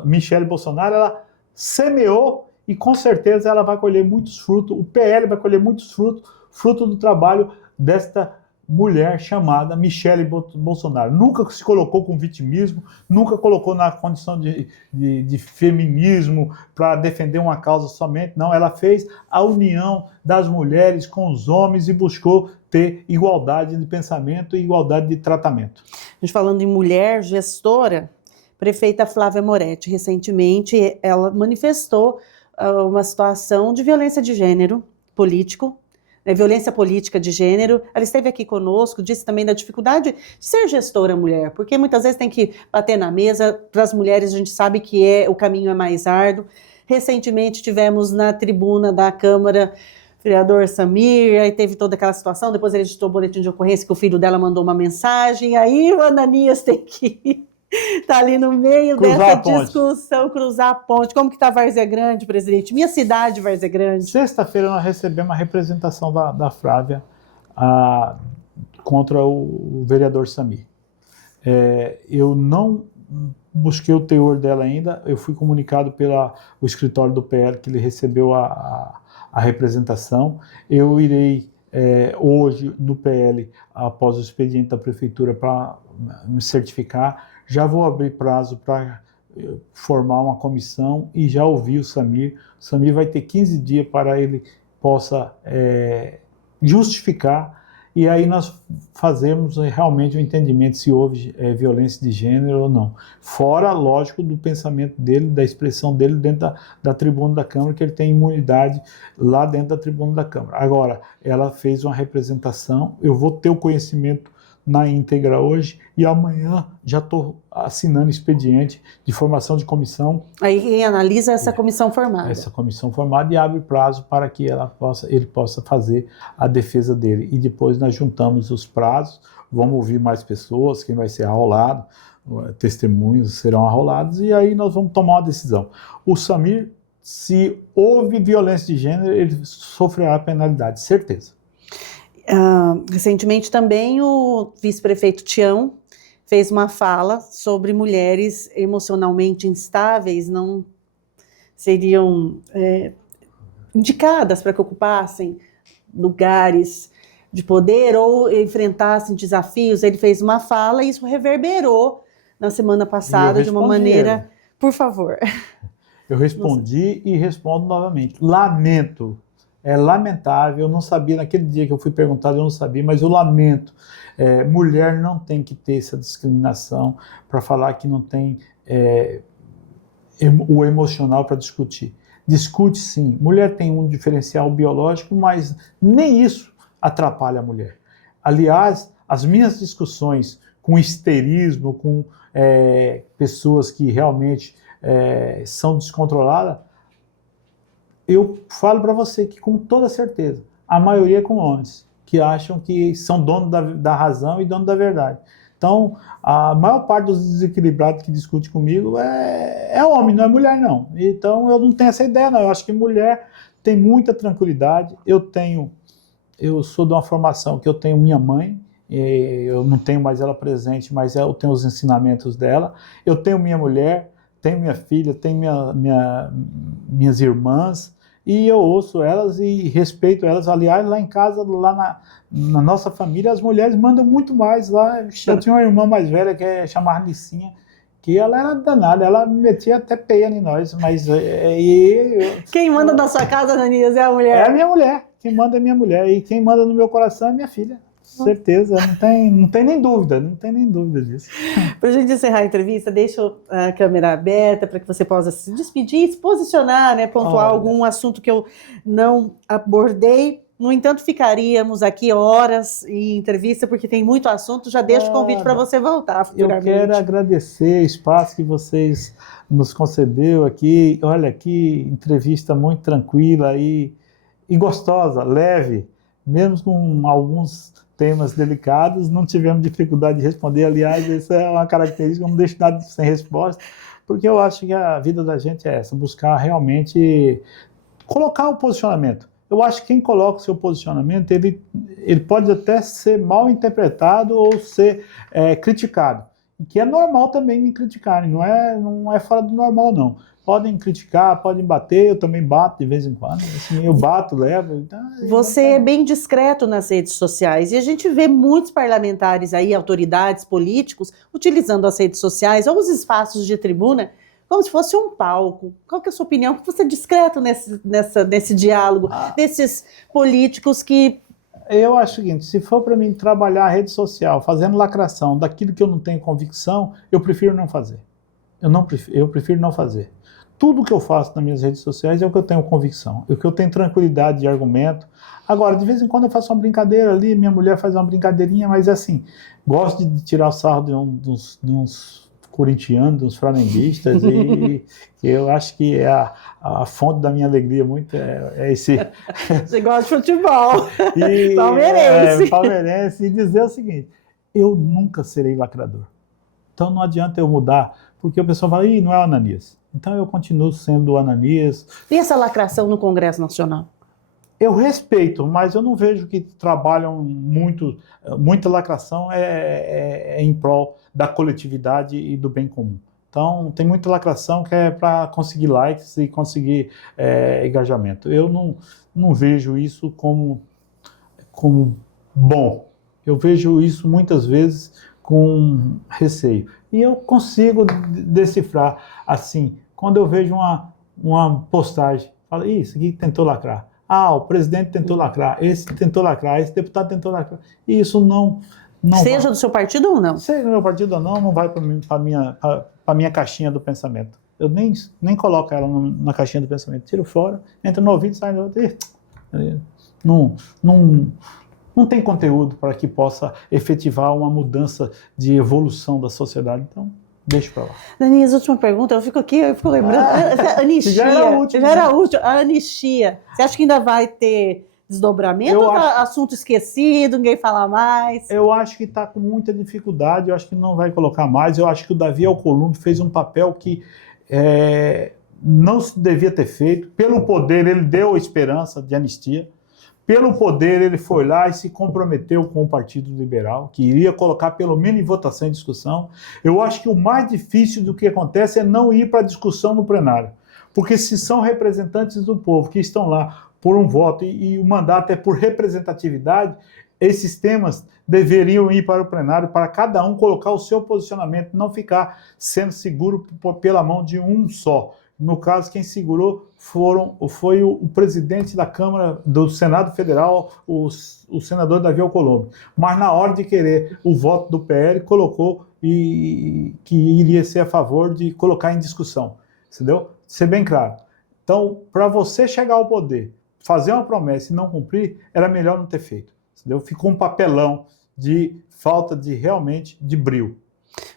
Michele Bolsonaro, ela semeou e com certeza ela vai colher muitos frutos, o PL vai colher muitos frutos, fruto do trabalho desta mulher chamada Michele Bolsonaro. Nunca se colocou com vitimismo, nunca colocou na condição de feminismo para defender uma causa somente, não, ela fez a união das mulheres com os homens e buscou ter igualdade de pensamento e igualdade de tratamento. A gente falando em mulher gestora, prefeita Flávia Moretti, recentemente ela manifestou uma situação de violência de gênero político, violência política de gênero. Ela esteve aqui conosco, disse também da dificuldade de ser gestora mulher, porque muitas vezes tem que bater na mesa. Para as mulheres a gente sabe que o caminho é mais árduo. Recentemente tivemos na tribuna da Câmara o vereador Samir, aí teve toda aquela situação, depois ele editou o boletim de ocorrência que o filho dela mandou uma mensagem, aí o Ananias tem que tá ali no meio dessa discussão, cruzar a ponte. Como que tá Várzea Grande, presidente? Minha cidade, Várzea Grande. Sexta-feira nós recebemos uma representação da Flávia contra o vereador Samir. Eu não busquei o teor dela ainda, eu fui comunicado pelo escritório do PL que ele recebeu a representação. Eu irei hoje no PL, após o expediente da prefeitura, para me certificar. Já vou abrir prazo para formar uma comissão e já ouvir o Samir. O Samir vai ter 15 dias para ele possa justificar, e aí nós fazemos realmente o entendimento se houve violência de gênero ou não. Fora, lógico, do pensamento dele, da expressão dele dentro da tribuna da Câmara, que ele tem imunidade lá dentro da tribuna da Câmara. Agora, ela fez uma representação, eu vou ter o conhecimento na íntegra hoje, e amanhã já estou assinando expediente de formação de comissão. Aí quem analisa essa comissão formada. Essa comissão formada, e abre prazo para que ele possa fazer a defesa dele. E depois nós juntamos os prazos, vamos ouvir mais pessoas, quem vai ser arrolado, testemunhos serão arrolados, e aí nós vamos tomar uma decisão. O Samir, se houve violência de gênero, ele sofrerá penalidade, certeza. Recentemente também o vice-prefeito Tião fez uma fala sobre mulheres emocionalmente instáveis não seriam indicadas para que ocupassem lugares de poder ou enfrentassem desafios. Ele fez uma fala e isso reverberou na semana passada de uma maneira... Por favor. Eu respondi e respondo novamente. Lamento. É lamentável, eu não sabia, naquele dia que eu fui perguntado, eu não sabia, mas eu lamento. Mulher não tem que ter essa discriminação para falar que não tem o emocional para discutir. Discute sim. Mulher tem um diferencial biológico, mas nem isso atrapalha a mulher. Aliás, as minhas discussões com histerismo, com pessoas que realmente são descontroladas, eu falo para você que, com toda certeza, a maioria é com homens, que acham que são donos da razão e donos da verdade. Então, a maior parte dos desequilibrados que discute comigo é homem, não é mulher, não. Então, eu não tenho essa ideia, não. Eu acho que mulher tem muita tranquilidade. Eu sou de uma formação que eu tenho minha mãe, eu não tenho mais ela presente, mas eu tenho os ensinamentos dela. Eu tenho minha mulher, tenho minha filha, tenho minhas irmãs, e eu ouço elas e respeito elas. Aliás, lá em casa, lá na nossa família, as mulheres mandam muito mais lá. Eu tinha uma irmã mais velha que chamava Nicinha, que ela era danada, ela metia até peia em nós, mas... Quem manda na sua casa, Ananias, é a mulher? É a minha mulher, quem manda é minha mulher, e quem manda no meu coração é minha filha. Certeza, não tem nem dúvida disso. Para a gente encerrar a entrevista, deixa a câmera aberta para que você possa se despedir, se posicionar, né, pontuar algum assunto que eu não abordei. No entanto, ficaríamos aqui horas em entrevista, porque tem muito assunto. Já deixo o convite para você voltar futuramente. Eu quero agradecer o espaço que vocês nos concedeu aqui. Olha, que entrevista muito tranquila e gostosa, leve, mesmo com alguns temas delicados, não tivemos dificuldade de responder. Aliás, essa é uma característica, eu não deixo nada sem resposta, porque eu acho que a vida da gente é essa, buscar realmente colocar o posicionamento. Eu acho que quem coloca o seu posicionamento, ele pode até ser mal interpretado ou ser criticado, que é normal também me criticarem, não é fora do normal, não. Podem criticar, podem bater, eu também bato de vez em quando, assim, eu bato, levo. Então, você é bem discreto nas redes sociais, e a gente vê muitos parlamentares aí, autoridades, políticos, utilizando as redes sociais ou os espaços de tribuna como se fosse um palco. Qual que é a sua opinião? Porque você é discreto nesse diálogo, desses políticos que... Eu acho o seguinte, se for para mim trabalhar a rede social, fazendo lacração daquilo que eu não tenho convicção, eu prefiro não fazer. Eu prefiro não fazer. Tudo que eu faço nas minhas redes sociais é o que eu tenho convicção, é o que eu tenho tranquilidade de argumento. Agora, de vez em quando eu faço uma brincadeira ali, minha mulher faz uma brincadeirinha, mas assim, gosto de tirar o sarro de uns corintianos, de uns flamenguistas, e eu acho que a fonte da minha alegria muito é esse... Você gosta de futebol, e, palmeirense. Palmeirense, e dizer o seguinte, eu nunca serei lacrador. Então não adianta eu mudar, porque o pessoal fala, não é o Ananias. Então eu continuo sendo o Ananias. E essa lacração no Congresso Nacional? Eu respeito, mas eu não vejo que trabalham muita lacração em prol da coletividade e do bem comum. Então tem muita lacração que é para conseguir likes e conseguir engajamento. Eu não vejo isso como bom. Eu vejo isso muitas vezes com receio. E eu consigo decifrar, assim, quando eu vejo uma postagem, falo, isso aqui tentou lacrar. Ah, o presidente tentou lacrar, esse tentou lacrar, esse deputado tentou lacrar. E isso não seja do seu partido ou não? Seja do meu partido ou não vai para a minha caixinha do pensamento. Eu nem coloco ela na caixinha do pensamento. Tiro fora, entra no ouvido, sai no outro. Não tem conteúdo para que possa efetivar uma mudança de evolução da sociedade. Então, deixa para lá. Danias, última pergunta. Eu fico lembrando. Anistia. Já era a última. A anistia. Você acha que ainda vai ter desdobramento ou tá assunto esquecido, ninguém fala mais? Eu acho que está com muita dificuldade, eu acho que não vai colocar mais. Eu acho que o Davi Alcolumbre fez um papel que não se devia ter feito. Pelo poder, ele deu a esperança de anistia. Pelo poder, ele foi lá e se comprometeu com o Partido Liberal, que iria colocar pelo menos em votação e discussão. Eu acho que o mais difícil do que acontece é não ir para a discussão no plenário. Porque se são representantes do povo que estão lá por um voto e o mandato é por representatividade, esses temas deveriam ir para o plenário para cada um colocar o seu posicionamento, não ficar sendo seguro pela mão de um só. No caso, quem segurou foi o presidente da Câmara do Senado Federal, o senador Davi Alcolumbre. Mas na hora de querer o voto do PL, colocou que iria ser a favor de colocar em discussão. Entendeu? Ser bem claro. Então, para você chegar ao poder, fazer uma promessa e não cumprir, era melhor não ter feito. Entendeu? Ficou um papelão de falta realmente de brio.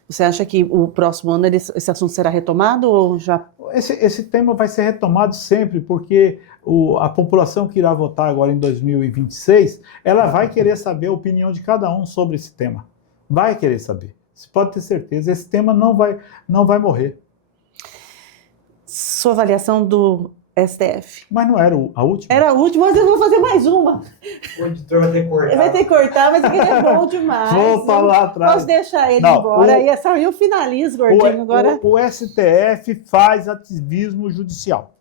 Você acha que o próximo ano esse assunto será retomado ou já... Esse tema vai ser retomado sempre, porque a população que irá votar agora em 2026, ela vai querer saber a opinião de cada um sobre esse tema. Vai querer saber. Você pode ter certeza. Esse tema não vai morrer. Sua avaliação do STF. Mas não era a última? Era a última, mas eu vou fazer mais uma. O editor vai ter que cortar. Ele vai ter que cortar, mas aquele é bom demais. Volta lá atrás. Posso deixar ele embora. E eu finalizo, gordinho, agora. O STF faz ativismo judicial.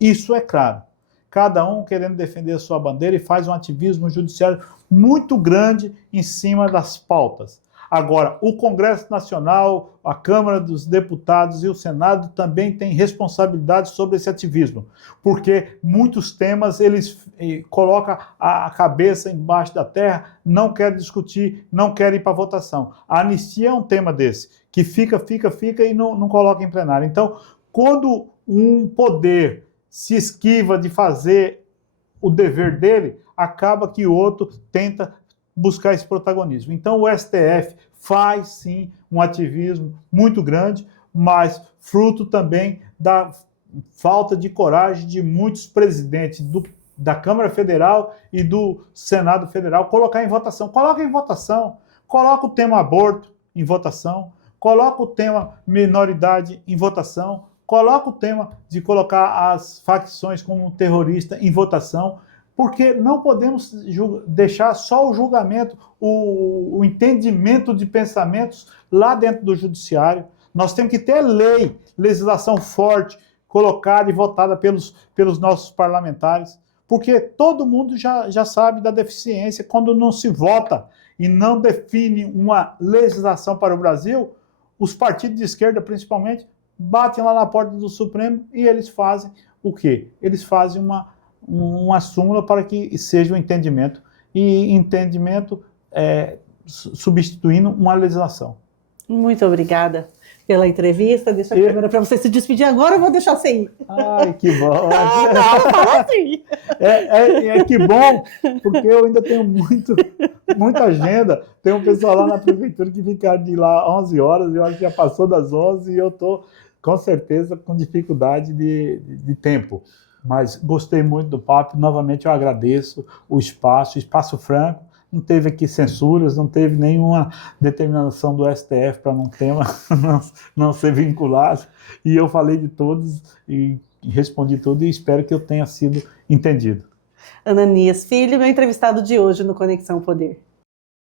Isso é claro. Cada um querendo defender a sua bandeira e faz um ativismo judiciário muito grande em cima das pautas. Agora, o Congresso Nacional, a Câmara dos Deputados e o Senado também têm responsabilidade sobre esse ativismo, porque muitos temas eles colocam a cabeça embaixo da terra, não querem discutir, não querem ir para votação. A anistia é um tema desse, que fica e não coloca em plenário. Então, quando um poder se esquiva de fazer o dever dele, acaba que o outro tenta buscar esse protagonismo. Então o STF faz sim um ativismo muito grande, mas fruto também da falta de coragem de muitos presidentes da Câmara Federal e do Senado Federal colocar em votação. Coloca em votação, coloca o tema aborto em votação, coloca o tema minoridade em votação, coloca o tema de colocar as facções como terrorista em votação, porque não podemos deixar só o julgamento, o entendimento de pensamentos lá dentro do judiciário. Nós temos que ter legislação forte, colocada e votada pelos nossos parlamentares, porque todo mundo já sabe da deficiência. Quando não se vota e não define uma legislação para o Brasil, os partidos de esquerda, principalmente, batem lá na porta do Supremo e eles fazem o quê? Eles fazem uma súmula para que seja um entendimento, e entendimento substituindo uma legislação. Muito obrigada pela entrevista. Deixa a câmera para você se despedir agora, eu vou deixar você ir. Ai, que bom. Não, fala assim. Que bom, porque eu ainda tenho muita agenda. Tem um pessoal lá na prefeitura que fica de lá 11 horas, eu acho que já passou das 11 e eu estou, com certeza, com dificuldade de tempo. Mas gostei muito do papo, novamente eu agradeço o espaço franco, não teve aqui censuras, não teve nenhuma determinação do STF para um tema não ser vinculado, e eu falei de todos e respondi tudo e espero que eu tenha sido entendido. Ananias Filho, meu entrevistado de hoje no Conexão Poder.